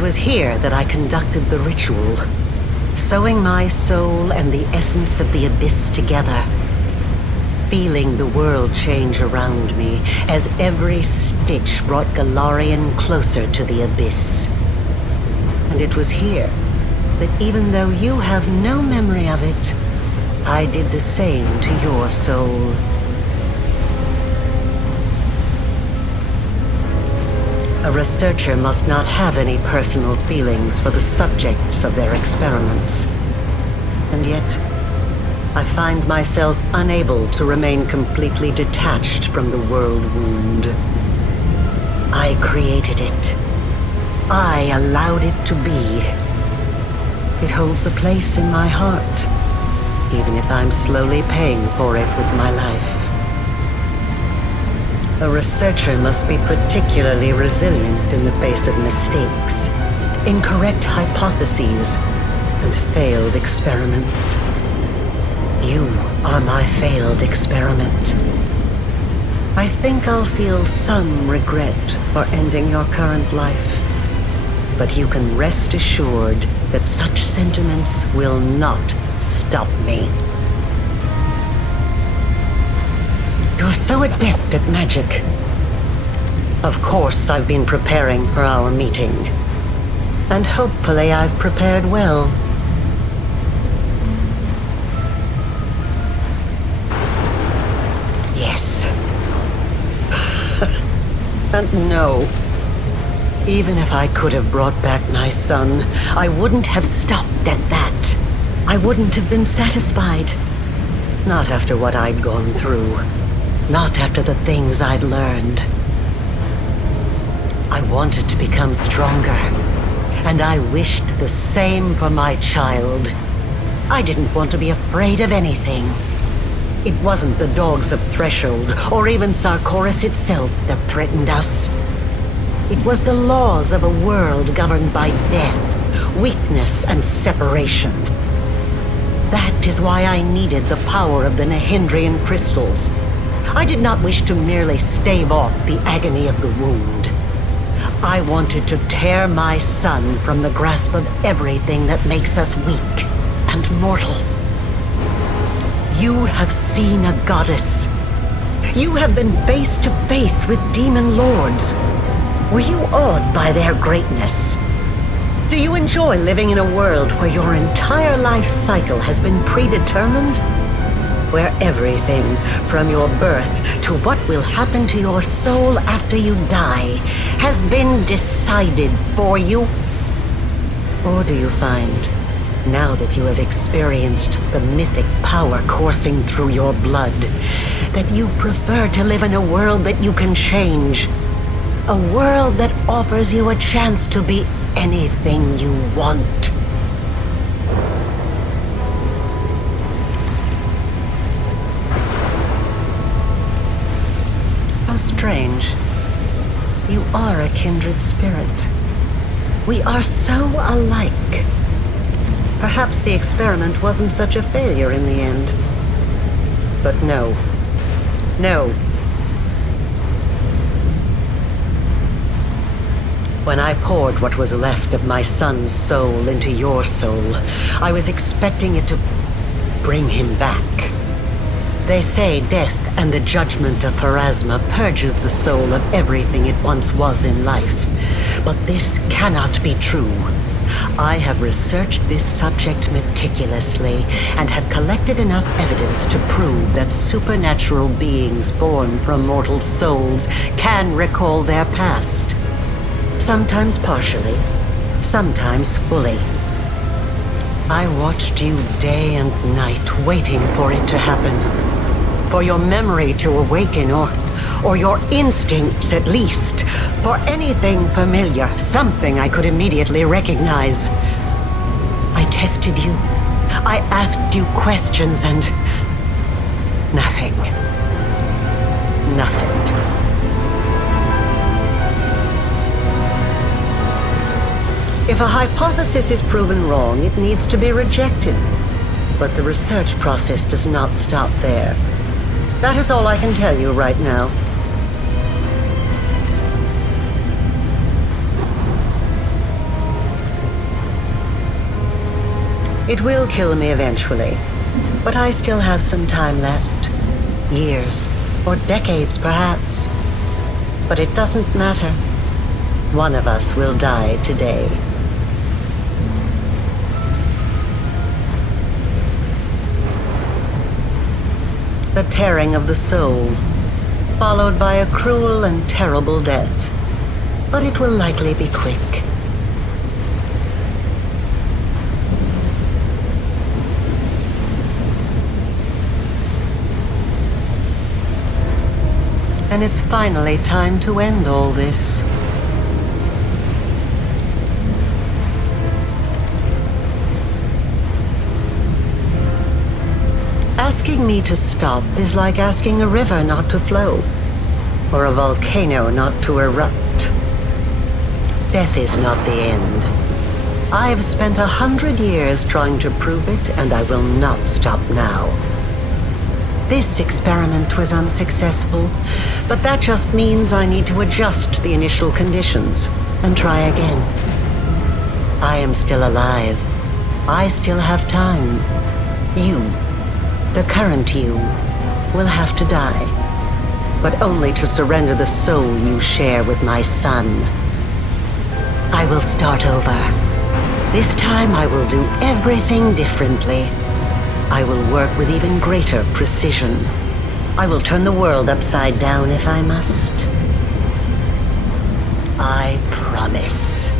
It was here that I conducted the ritual, sewing my soul and the essence of the abyss together, feeling the world change around me as every stitch brought Galarian closer to the abyss. And it was here that even though you have no memory of it, I did the same to your soul. A researcher must not have any personal feelings for the subjects of their experiments. And yet, I find myself unable to remain completely detached from the world wound. I created it. I allowed it to be. It holds a place in my heart, even if I'm slowly paying for it with my life. A researcher must be particularly resilient in the face of mistakes, incorrect hypotheses, and failed experiments. You are my failed experiment. I think I'll feel some regret for ending your current life, but you can rest assured that such sentiments will not stop me. You're so adept at magic. Of course, I've been preparing for our meeting. And hopefully I've prepared well. Yes. And no. Even if I could have brought back my son, I wouldn't have stopped at that. I wouldn't have been satisfied. Not after what I'd gone through. Not after the things I'd learned. I wanted to become stronger, and I wished the same for my child. I didn't want to be afraid of anything. It wasn't the dogs of Threshold, or even Sarkoris itself, that threatened us. It was the laws of a world governed by death, weakness, and separation. That is why I needed the power of the Nehindrian crystals. I did not wish to merely stave off the agony of the wound. I wanted to tear my son from the grasp of everything that makes us weak and mortal. You have seen a goddess. You have been face to face with demon lords. Were you awed by their greatness? Do you enjoy living in a world where your entire life cycle has been predetermined? Where everything, from your birth to what will happen to your soul after you die, has been decided for you? Or do you find, now that you have experienced the mythic power coursing through your blood, that you prefer to live in a world that you can change? A world that offers you a chance to be anything you want? How strange. You are a kindred spirit. We are so alike. Perhaps the experiment wasn't such a failure in the end. But no. No. When I poured what was left of my son's soul into your soul, I was expecting it to bring him back. They say death and the judgment of Pharasma purges the soul of everything it once was in life. But this cannot be true. I have researched this subject meticulously and have collected enough evidence to prove that supernatural beings born from mortal souls can recall their past. Sometimes partially, sometimes fully. I watched you day and night waiting for it to happen. For your memory to awaken, or your instincts at least. For anything familiar, something I could immediately recognize. I tested you. I asked you questions and... nothing. Nothing. If a hypothesis is proven wrong, it needs to be rejected. But the research process does not stop there. That is all I can tell you right now. It will kill me eventually, but I still have some time left. Years, or decades perhaps. But it doesn't matter. One of us will die today. The tearing of the soul, followed by a cruel and terrible death. But it will likely be quick. And it's finally time to end all this. Asking me to stop is like asking a river not to flow, or a volcano not to erupt. Death is not the end. I've spent 100 years trying to prove it, and I will not stop now. This experiment was unsuccessful, but that just means I need to adjust the initial conditions and try again. I am still alive. I still have time. You, the current you, will have to die, but only to surrender the soul you share with my son. I will start over. This time I will do everything differently. I will work with even greater precision. I will turn the world upside down if I must. I promise.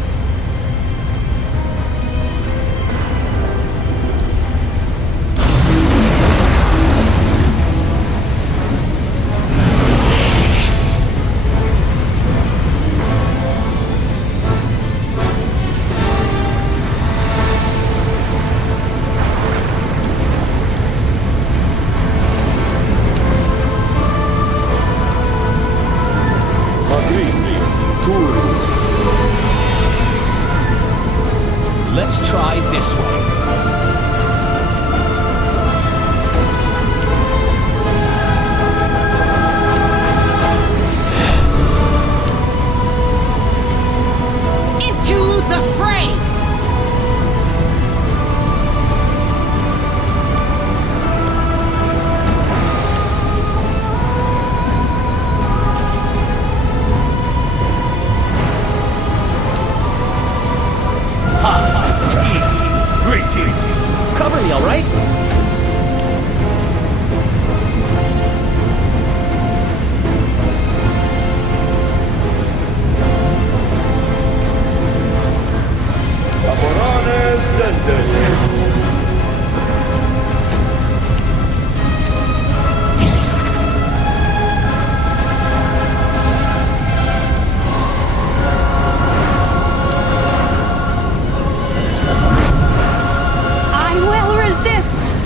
Let's try this way. Into the fray! Cover me, all right? Saborane Sendri. I will resist!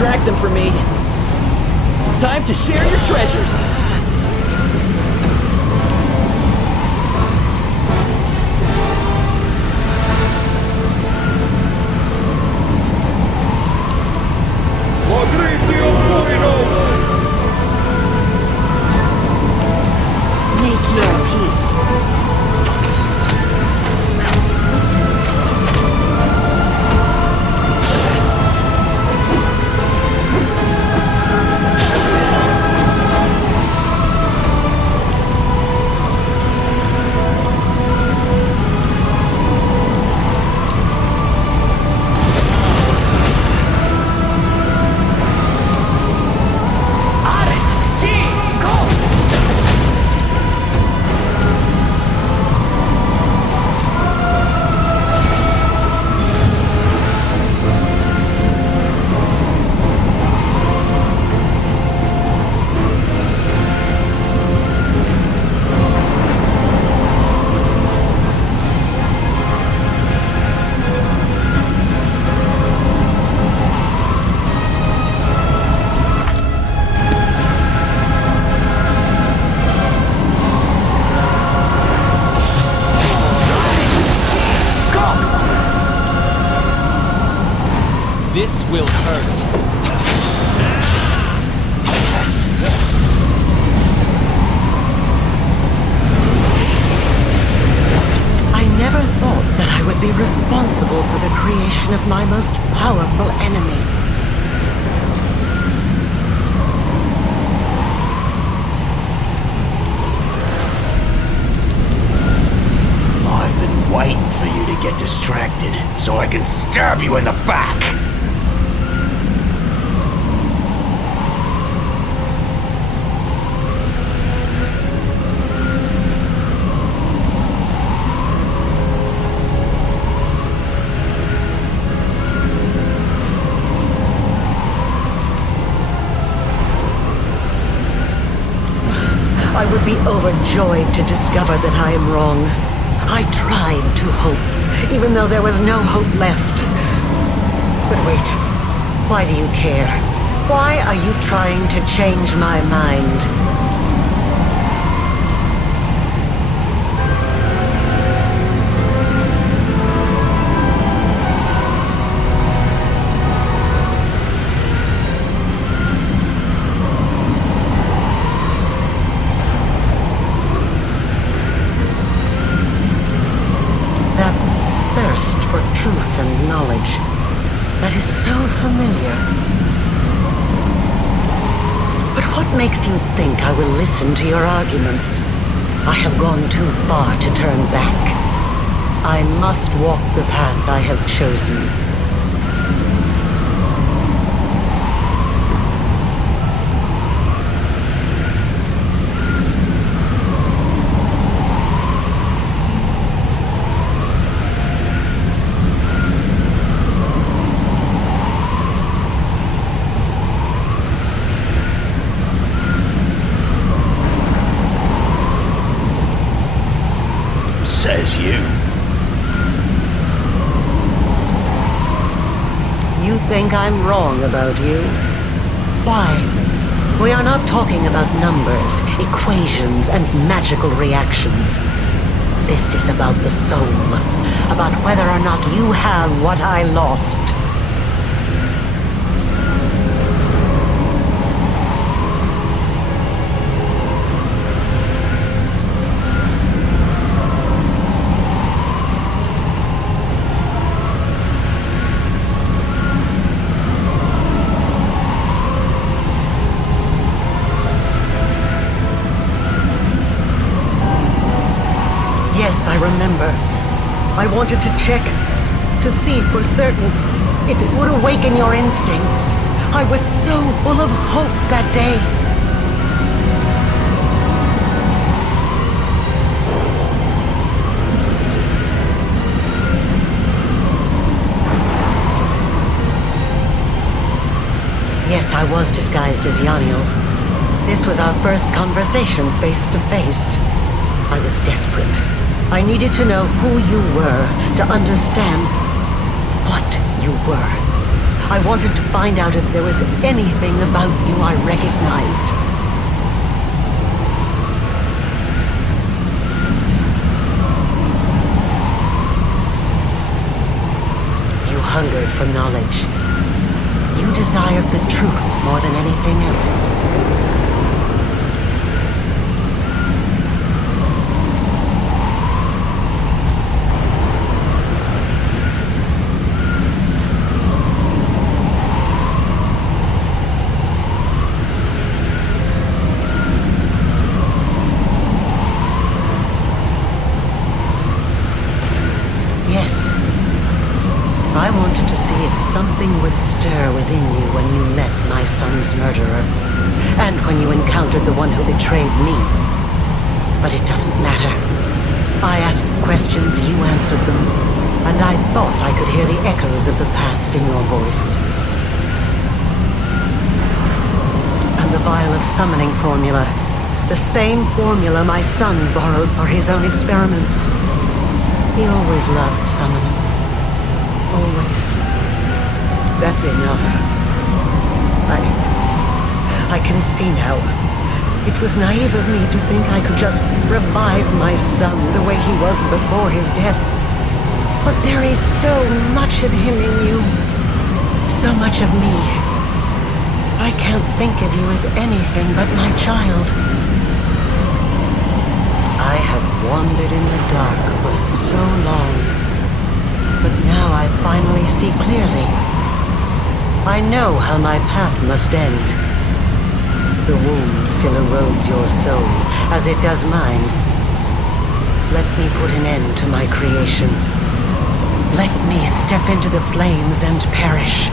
distract them from me. Time to share your treasures. Смотрите, Омурино! This will hurt. I never thought that I would be responsible for the creation of my most powerful enemy. I've been waiting for you to get distracted, so I can stab you in the back! I would be overjoyed to discover that I am wrong. I tried to hope, even though there was no hope left. But wait, why do you care? Why are you trying to change my mind? Truth and knowledge that is so familiar. But what makes you think I will listen to your arguments? I have gone too far to turn back. I must walk the path I have chosen. Says you. You think I'm wrong about you? Why? We are not talking about numbers, equations, and magical reactions. This is about the soul, about whether or not you have what I lost. Yes, I remember. I wanted to check, to see for certain if it would awaken your instincts. I was so full of hope that day. Yes, I was disguised as Yaniel. This was our first conversation face to face. I was desperate. I needed to know who you were, to understand what you were. I wanted to find out if there was anything about you I recognized. You hungered for knowledge. You desired the truth more than anything else. Yes. I wanted to see if something would stir within you when you met my son's murderer, and when you encountered the one who betrayed me. But it doesn't matter. I asked questions, you answered them, and I thought I could hear the echoes of the past in your voice. And the vial of summoning formula, the same formula my son borrowed for his own experiments. He always loved summoning. Always. That's enough. I can see now. It was naive of me to think I could just revive my son the way he was before his death. But there is so much of him in you. so much of me. I can't think of you as anything but my child. I have wandered in the dark for so long, but now I finally see clearly. I know how my path must end. The wound still erodes your soul, as it does mine. Let me put an end to my creation. Let me step into the flames and perish,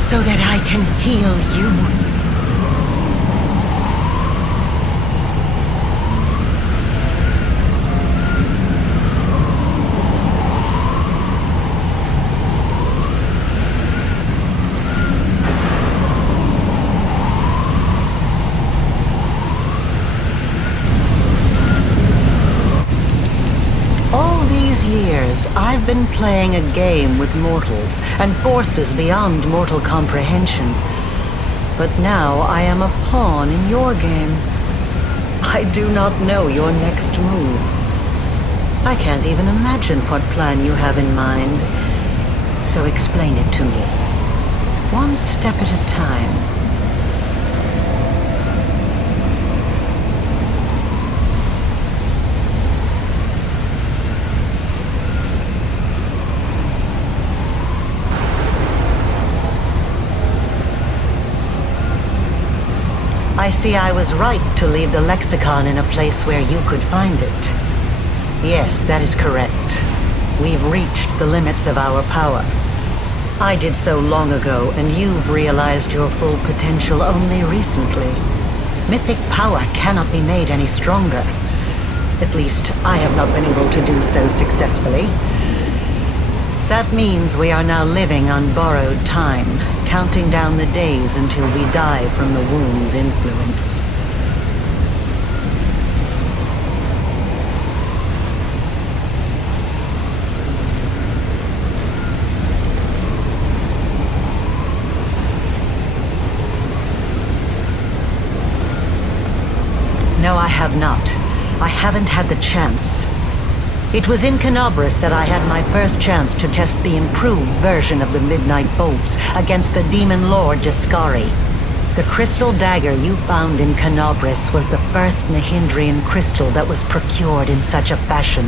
so that I can heal you. Years, I've been playing a game with mortals and forces beyond mortal comprehension. But now I am a pawn in your game. I do not know your next move. I can't even imagine what plan you have in mind. So explain it to me, one step at a time. I see I was right to leave the lexicon in a place where you could find it. Yes, that is correct. We've reached the limits of our power. I did so long ago, and you've realized your full potential only recently. Mythic power cannot be made any stronger. At least, I have not been able to do so successfully. That means we are now living on borrowed time, counting down the days until we die from the wound's influence. No, I have not. I haven't had the chance. It was in Canobris that I had my first chance to test the improved version of the Midnight Bolts against the Demon Lord Discari. The crystal dagger you found in Canobris was the first Nihindrian crystal that was procured in such a fashion.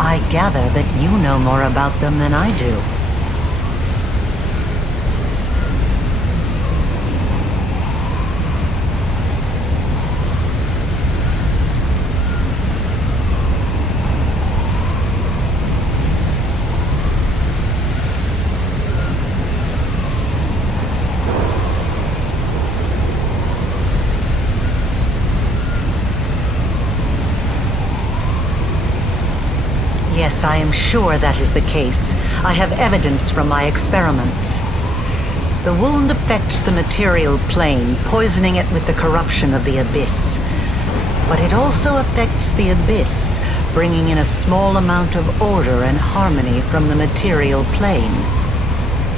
I gather that you know more about them than I do. Yes, I am sure that is the case. I have evidence from my experiments. The wound affects the material plane, poisoning it with the corruption of the abyss. But it also affects the abyss, bringing in a small amount of order and harmony from the material plane.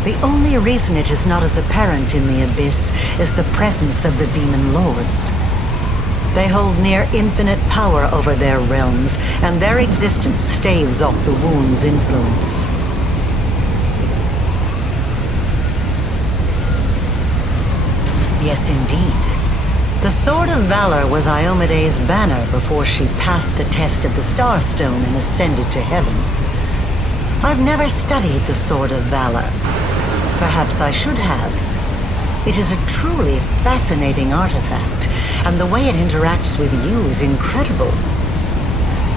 The only reason it is not as apparent in the abyss is the presence of the demon lords. They hold near infinite power over their realms, and their existence staves off the wound's influence. Yes, indeed. The Sword of Valor was Iomede's banner before she passed the test of the Starstone and ascended to heaven. I've never studied the Sword of Valor. Perhaps I should have. It is a truly fascinating artifact, and the way it interacts with you is incredible.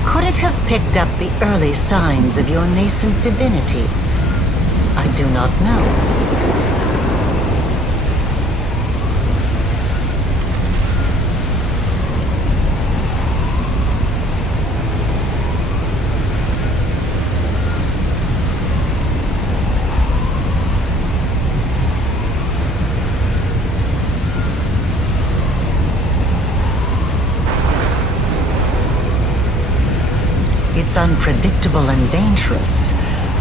Could it have picked up the early signs of your nascent divinity? I do not know. It's unpredictable and dangerous,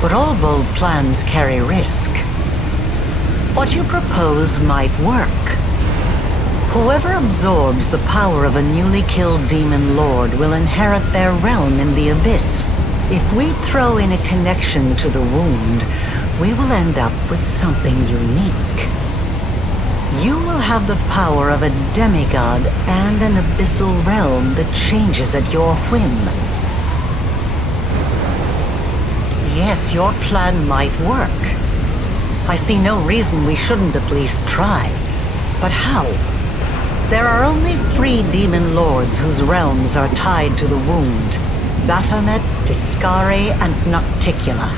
but all bold plans carry risk. What you propose might work. Whoever absorbs the power of a newly killed demon lord will inherit their realm in the abyss. If we throw in a connection to the wound, we will end up with something unique. You will have the power of a demigod and an abyssal realm that changes at your whim. Yes, your plan might work. I see no reason we shouldn't at least try. But how? There are only 3 demon lords whose realms are tied to the wound. Baphomet, Discari, and Nocticula.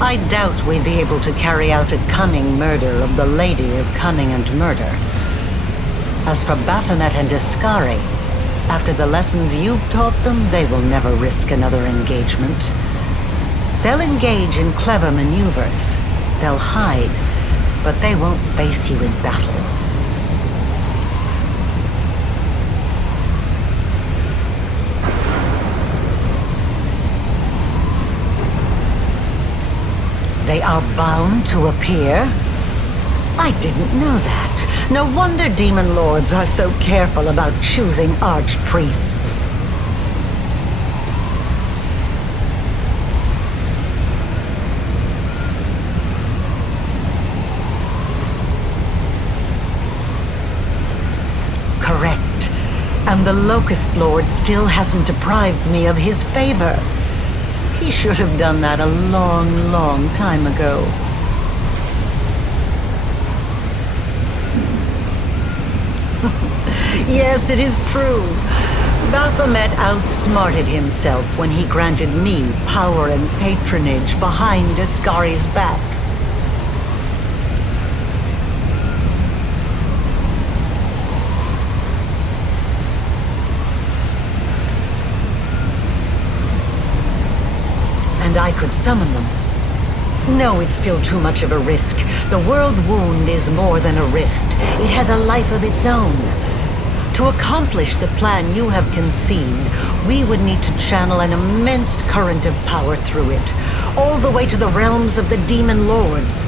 I doubt we'd be able to carry out a cunning murder of the Lady of Cunning and Murder. As for Baphomet and Discari, after the lessons you've taught them, they will never risk another engagement. They'll engage in clever maneuvers. They'll hide, but they won't face you in battle. They are bound to appear? I didn't know that. No wonder demon lords are so careful about choosing archpriests. Correct. And the Locust Lord still hasn't deprived me of his favor. He should have done that a long, long time ago. Yes, it is true. Baphomet outsmarted himself when he granted me power and patronage behind Discari's back. And I could summon them. No, it's still too much of a risk. The world wound is more than a rift. It has a life of its own. To accomplish the plan you have conceived, we would need to channel an immense current of power through it, all the way to the realms of the demon lords.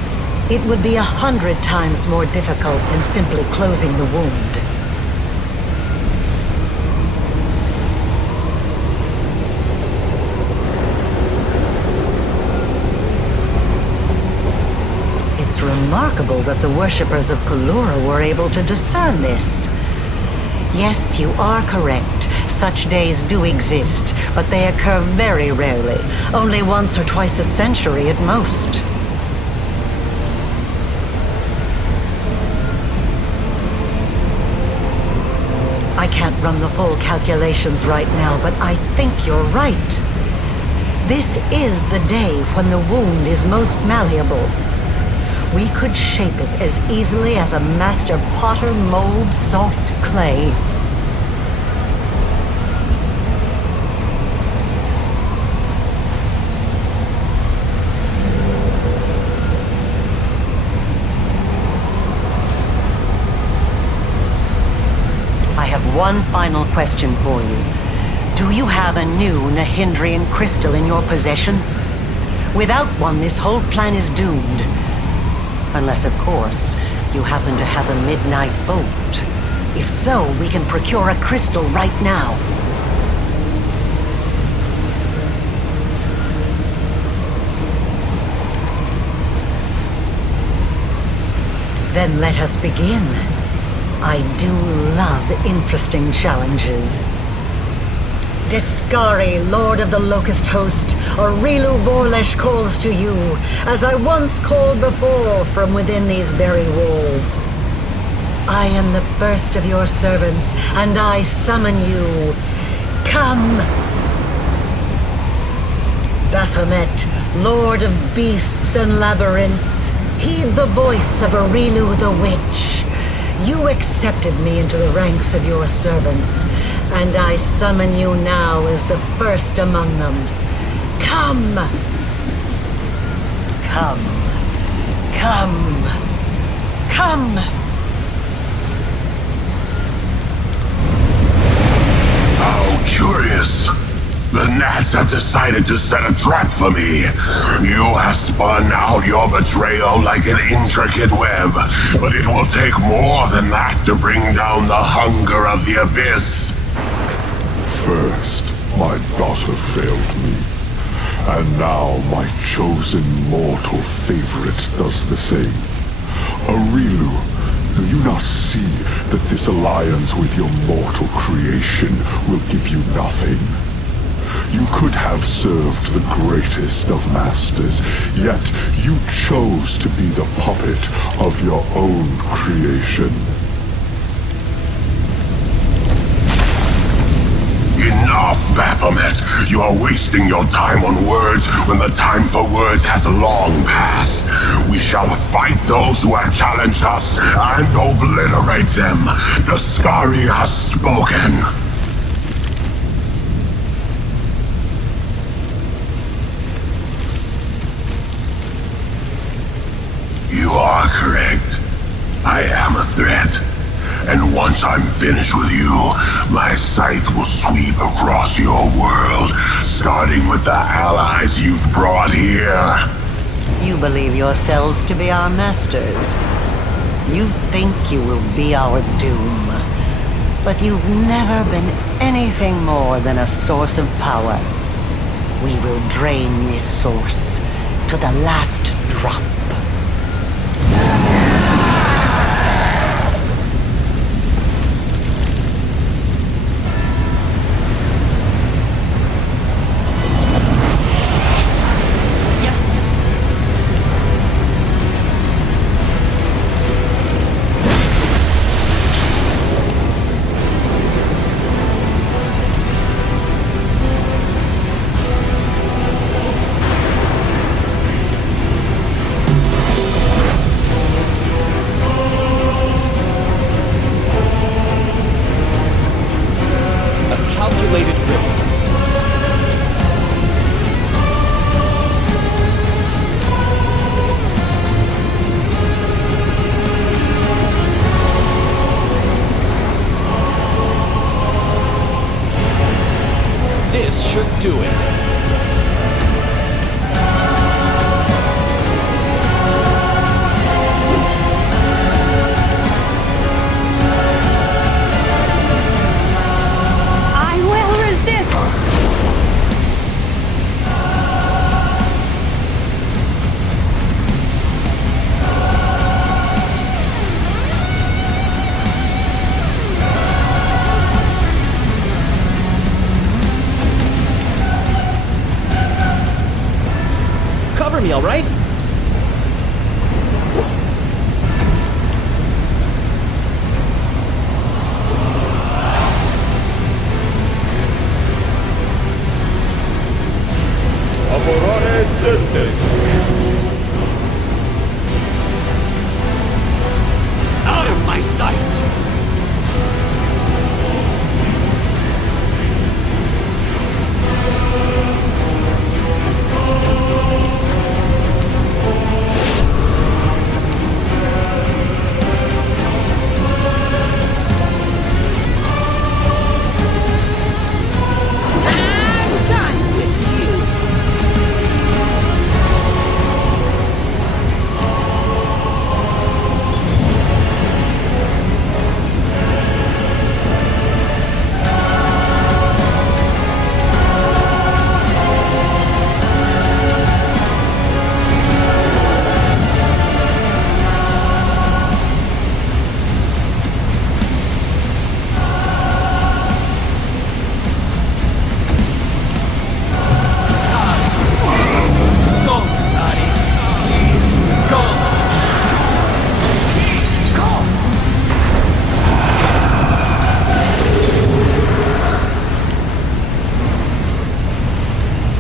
It would be 100 times more difficult than simply closing the wound. It's remarkable that the worshippers of Pelura were able to discern this. Yes, you are correct. Such days do exist, but they occur very rarely, only once or twice a century at most. I can't run the full calculations right now, but I think you're right. This is the day when the wound is most malleable. We could shape it as easily as a master potter molds soft clay. I have one final question for you. Do you have a new Nahindrian crystal in your possession? Without one, this whole plan is doomed. Unless, of course, you happen to have a midnight bolt. If so, we can procure a crystal right now. Then let us begin. I do love interesting challenges. Discari, Lord of the Locust Host, Areelu Vorlesh calls to you, as I once called before from within these very walls. I am the first of your servants, and I summon you. Come! Baphomet, Lord of Beasts and Labyrinths, heed the voice of Areelu the Witch. You accepted me into the ranks of your servants, and I summon you now as the first among them. Come! Come. Come. Come! How curious! The gnats have decided to set a trap for me. You have spun out your betrayal like an intricate web, but it will take more than that to bring down the hunger of the abyss. First, my daughter failed me. And now my chosen mortal favorite does the same. Areelu, do you not see that this alliance with your mortal creation will give you nothing? You could have served the greatest of masters, yet you chose to be the puppet of your own creation. Enough, Baphomet! You are wasting your time on words when the time for words has long passed. We shall fight those who have challenged us and obliterate them. The Skari has spoken. You are correct. I am a threat. And once I'm finished with you, my scythe will sweep across your world, starting with the allies you've brought here. You believe yourselves to be our masters. You think you will be our doom. But you've never been anything more than a source of power. We will drain this source to the last drop. All right? Out of my sight!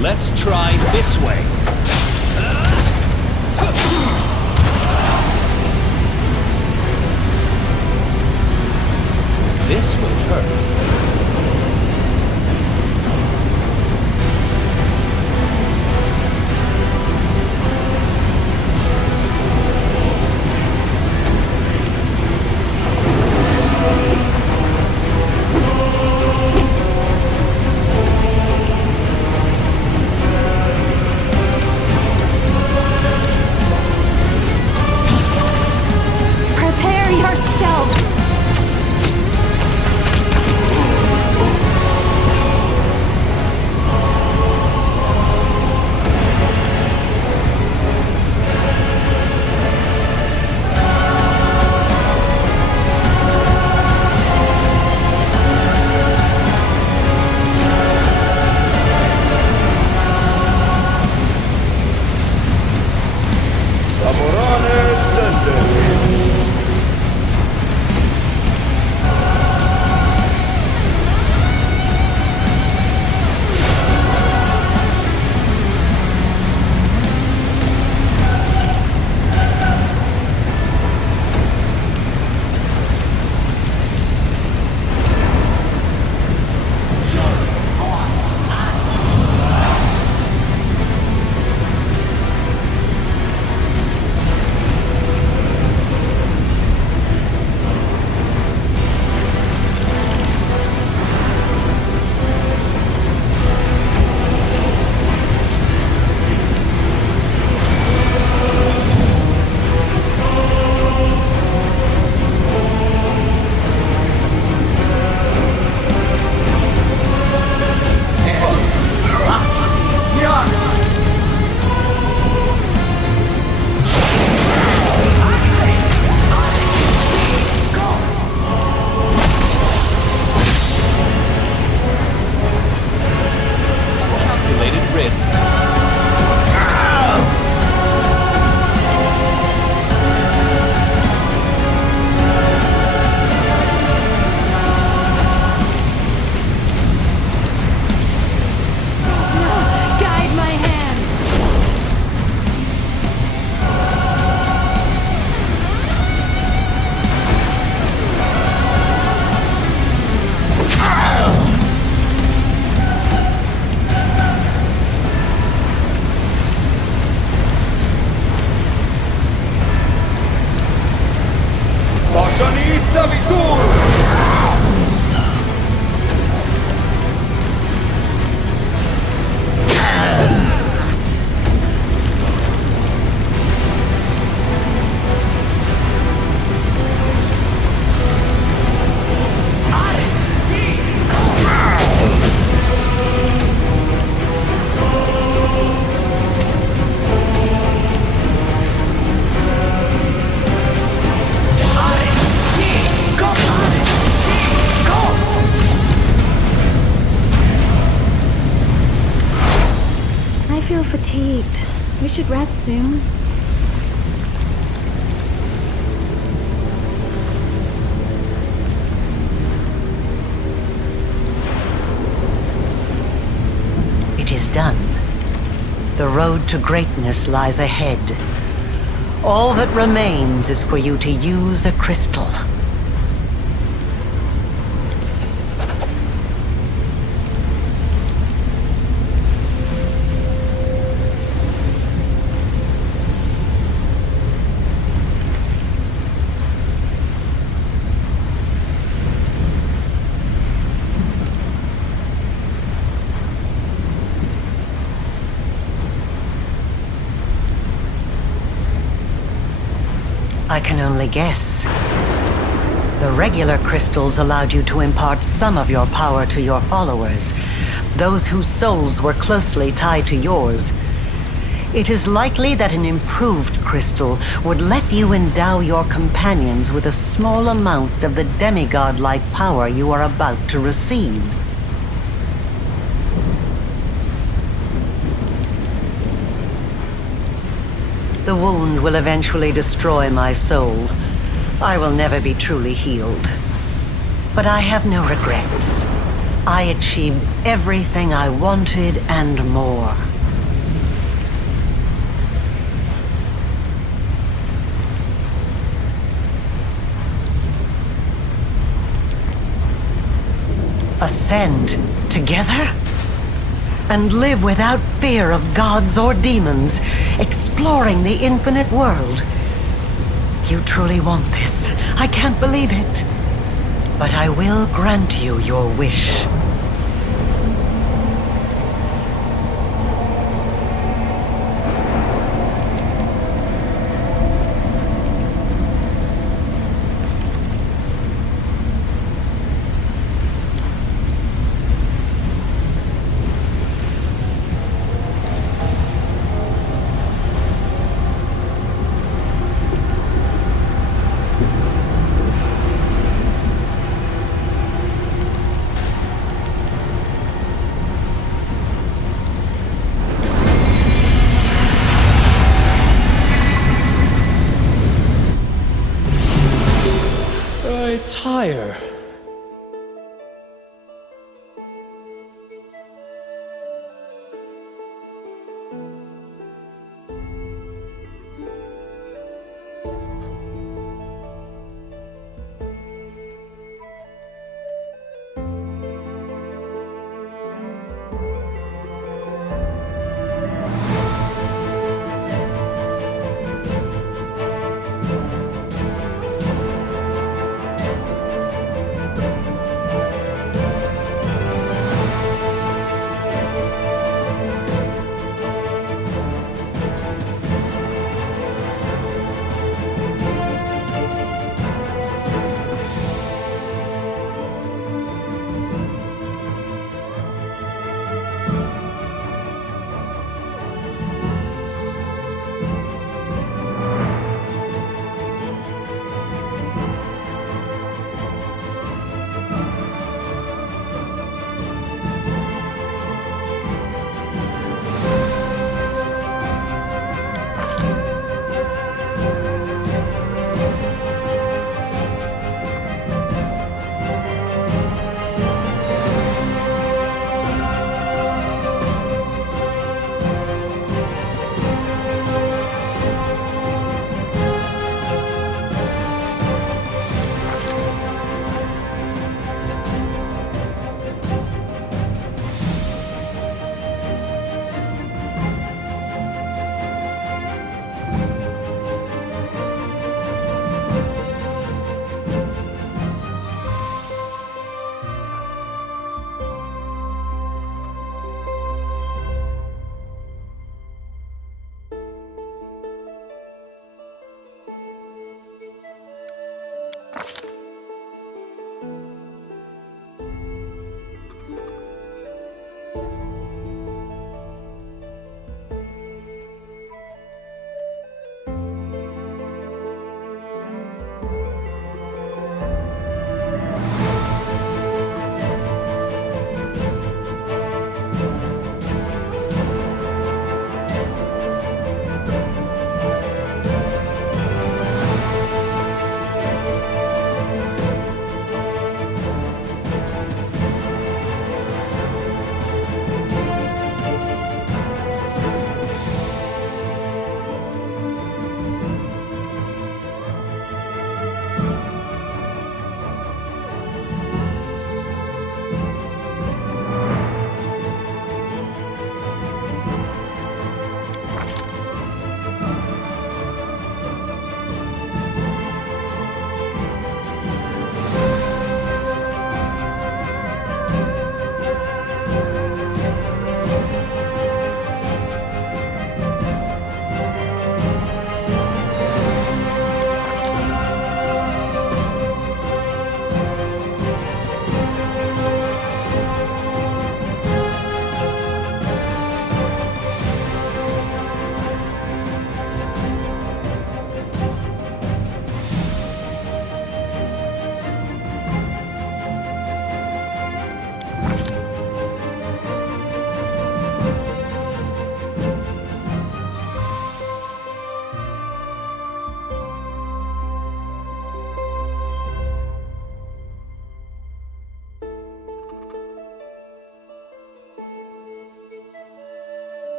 Let's try this way. This will hurt. Fatigued. We should rest soon. It is done. The road to greatness lies ahead. All that remains is for you to use a crystal. I can only guess. The regular crystals allowed you to impart some of your power to your followers, those whose souls were closely tied to yours. It is likely that an improved crystal would let you endow your companions with a small amount of the demigod-like power you are about to receive. The wound will eventually destroy my soul. I will never be truly healed. But I have no regrets. I achieved everything I wanted and more. Ascend together? And live without fear of gods or demons, exploring the infinite world. You truly want this. I can't believe it. But I will grant you your wish. Tire.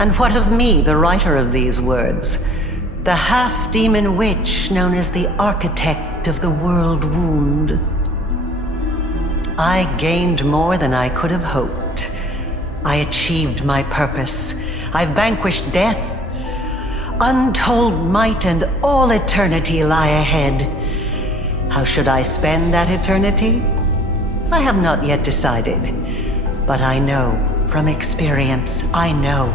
And what of me, the writer of these words? The half-demon witch known as the architect of the world wound. I gained more than I could have hoped. I achieved my purpose. I've vanquished death. Untold might and all eternity lie ahead. How should I spend that eternity? I have not yet decided. But I know, from experience, I know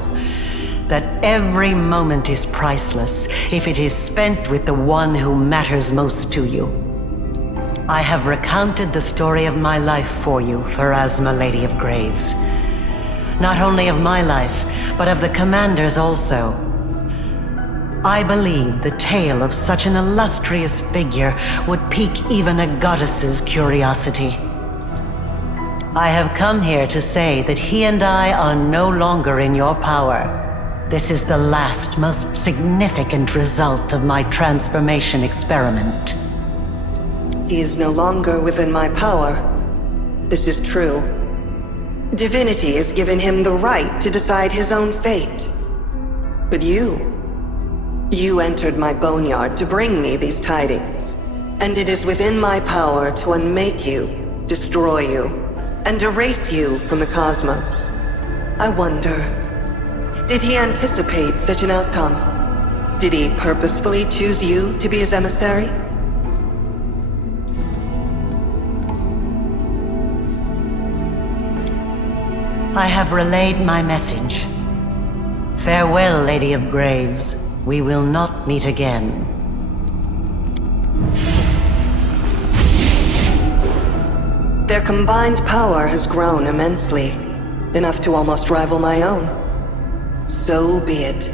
that every moment is priceless if it is spent with the one who matters most to you. I have recounted the story of my life for you, Pharasma, Lady of Graves. Not only of my life, but of the Commander's also. I believe the tale of such an illustrious figure would pique even a goddess's curiosity. I have come here to say that he and I are no longer in your power. This is the last, most significant result of my transformation experiment. He is no longer within my power. This is true. Divinity has given him the right to decide his own fate. But you entered my boneyard to bring me these tidings. And it is within my power to unmake you, destroy you, and erase you from the cosmos. I wonder, did he anticipate such an outcome? Did he purposefully choose you to be his emissary? I have relayed my message. Farewell, Lady of Graves. We will not meet again. Their combined power has grown immensely, enough to almost rival my own. So be it.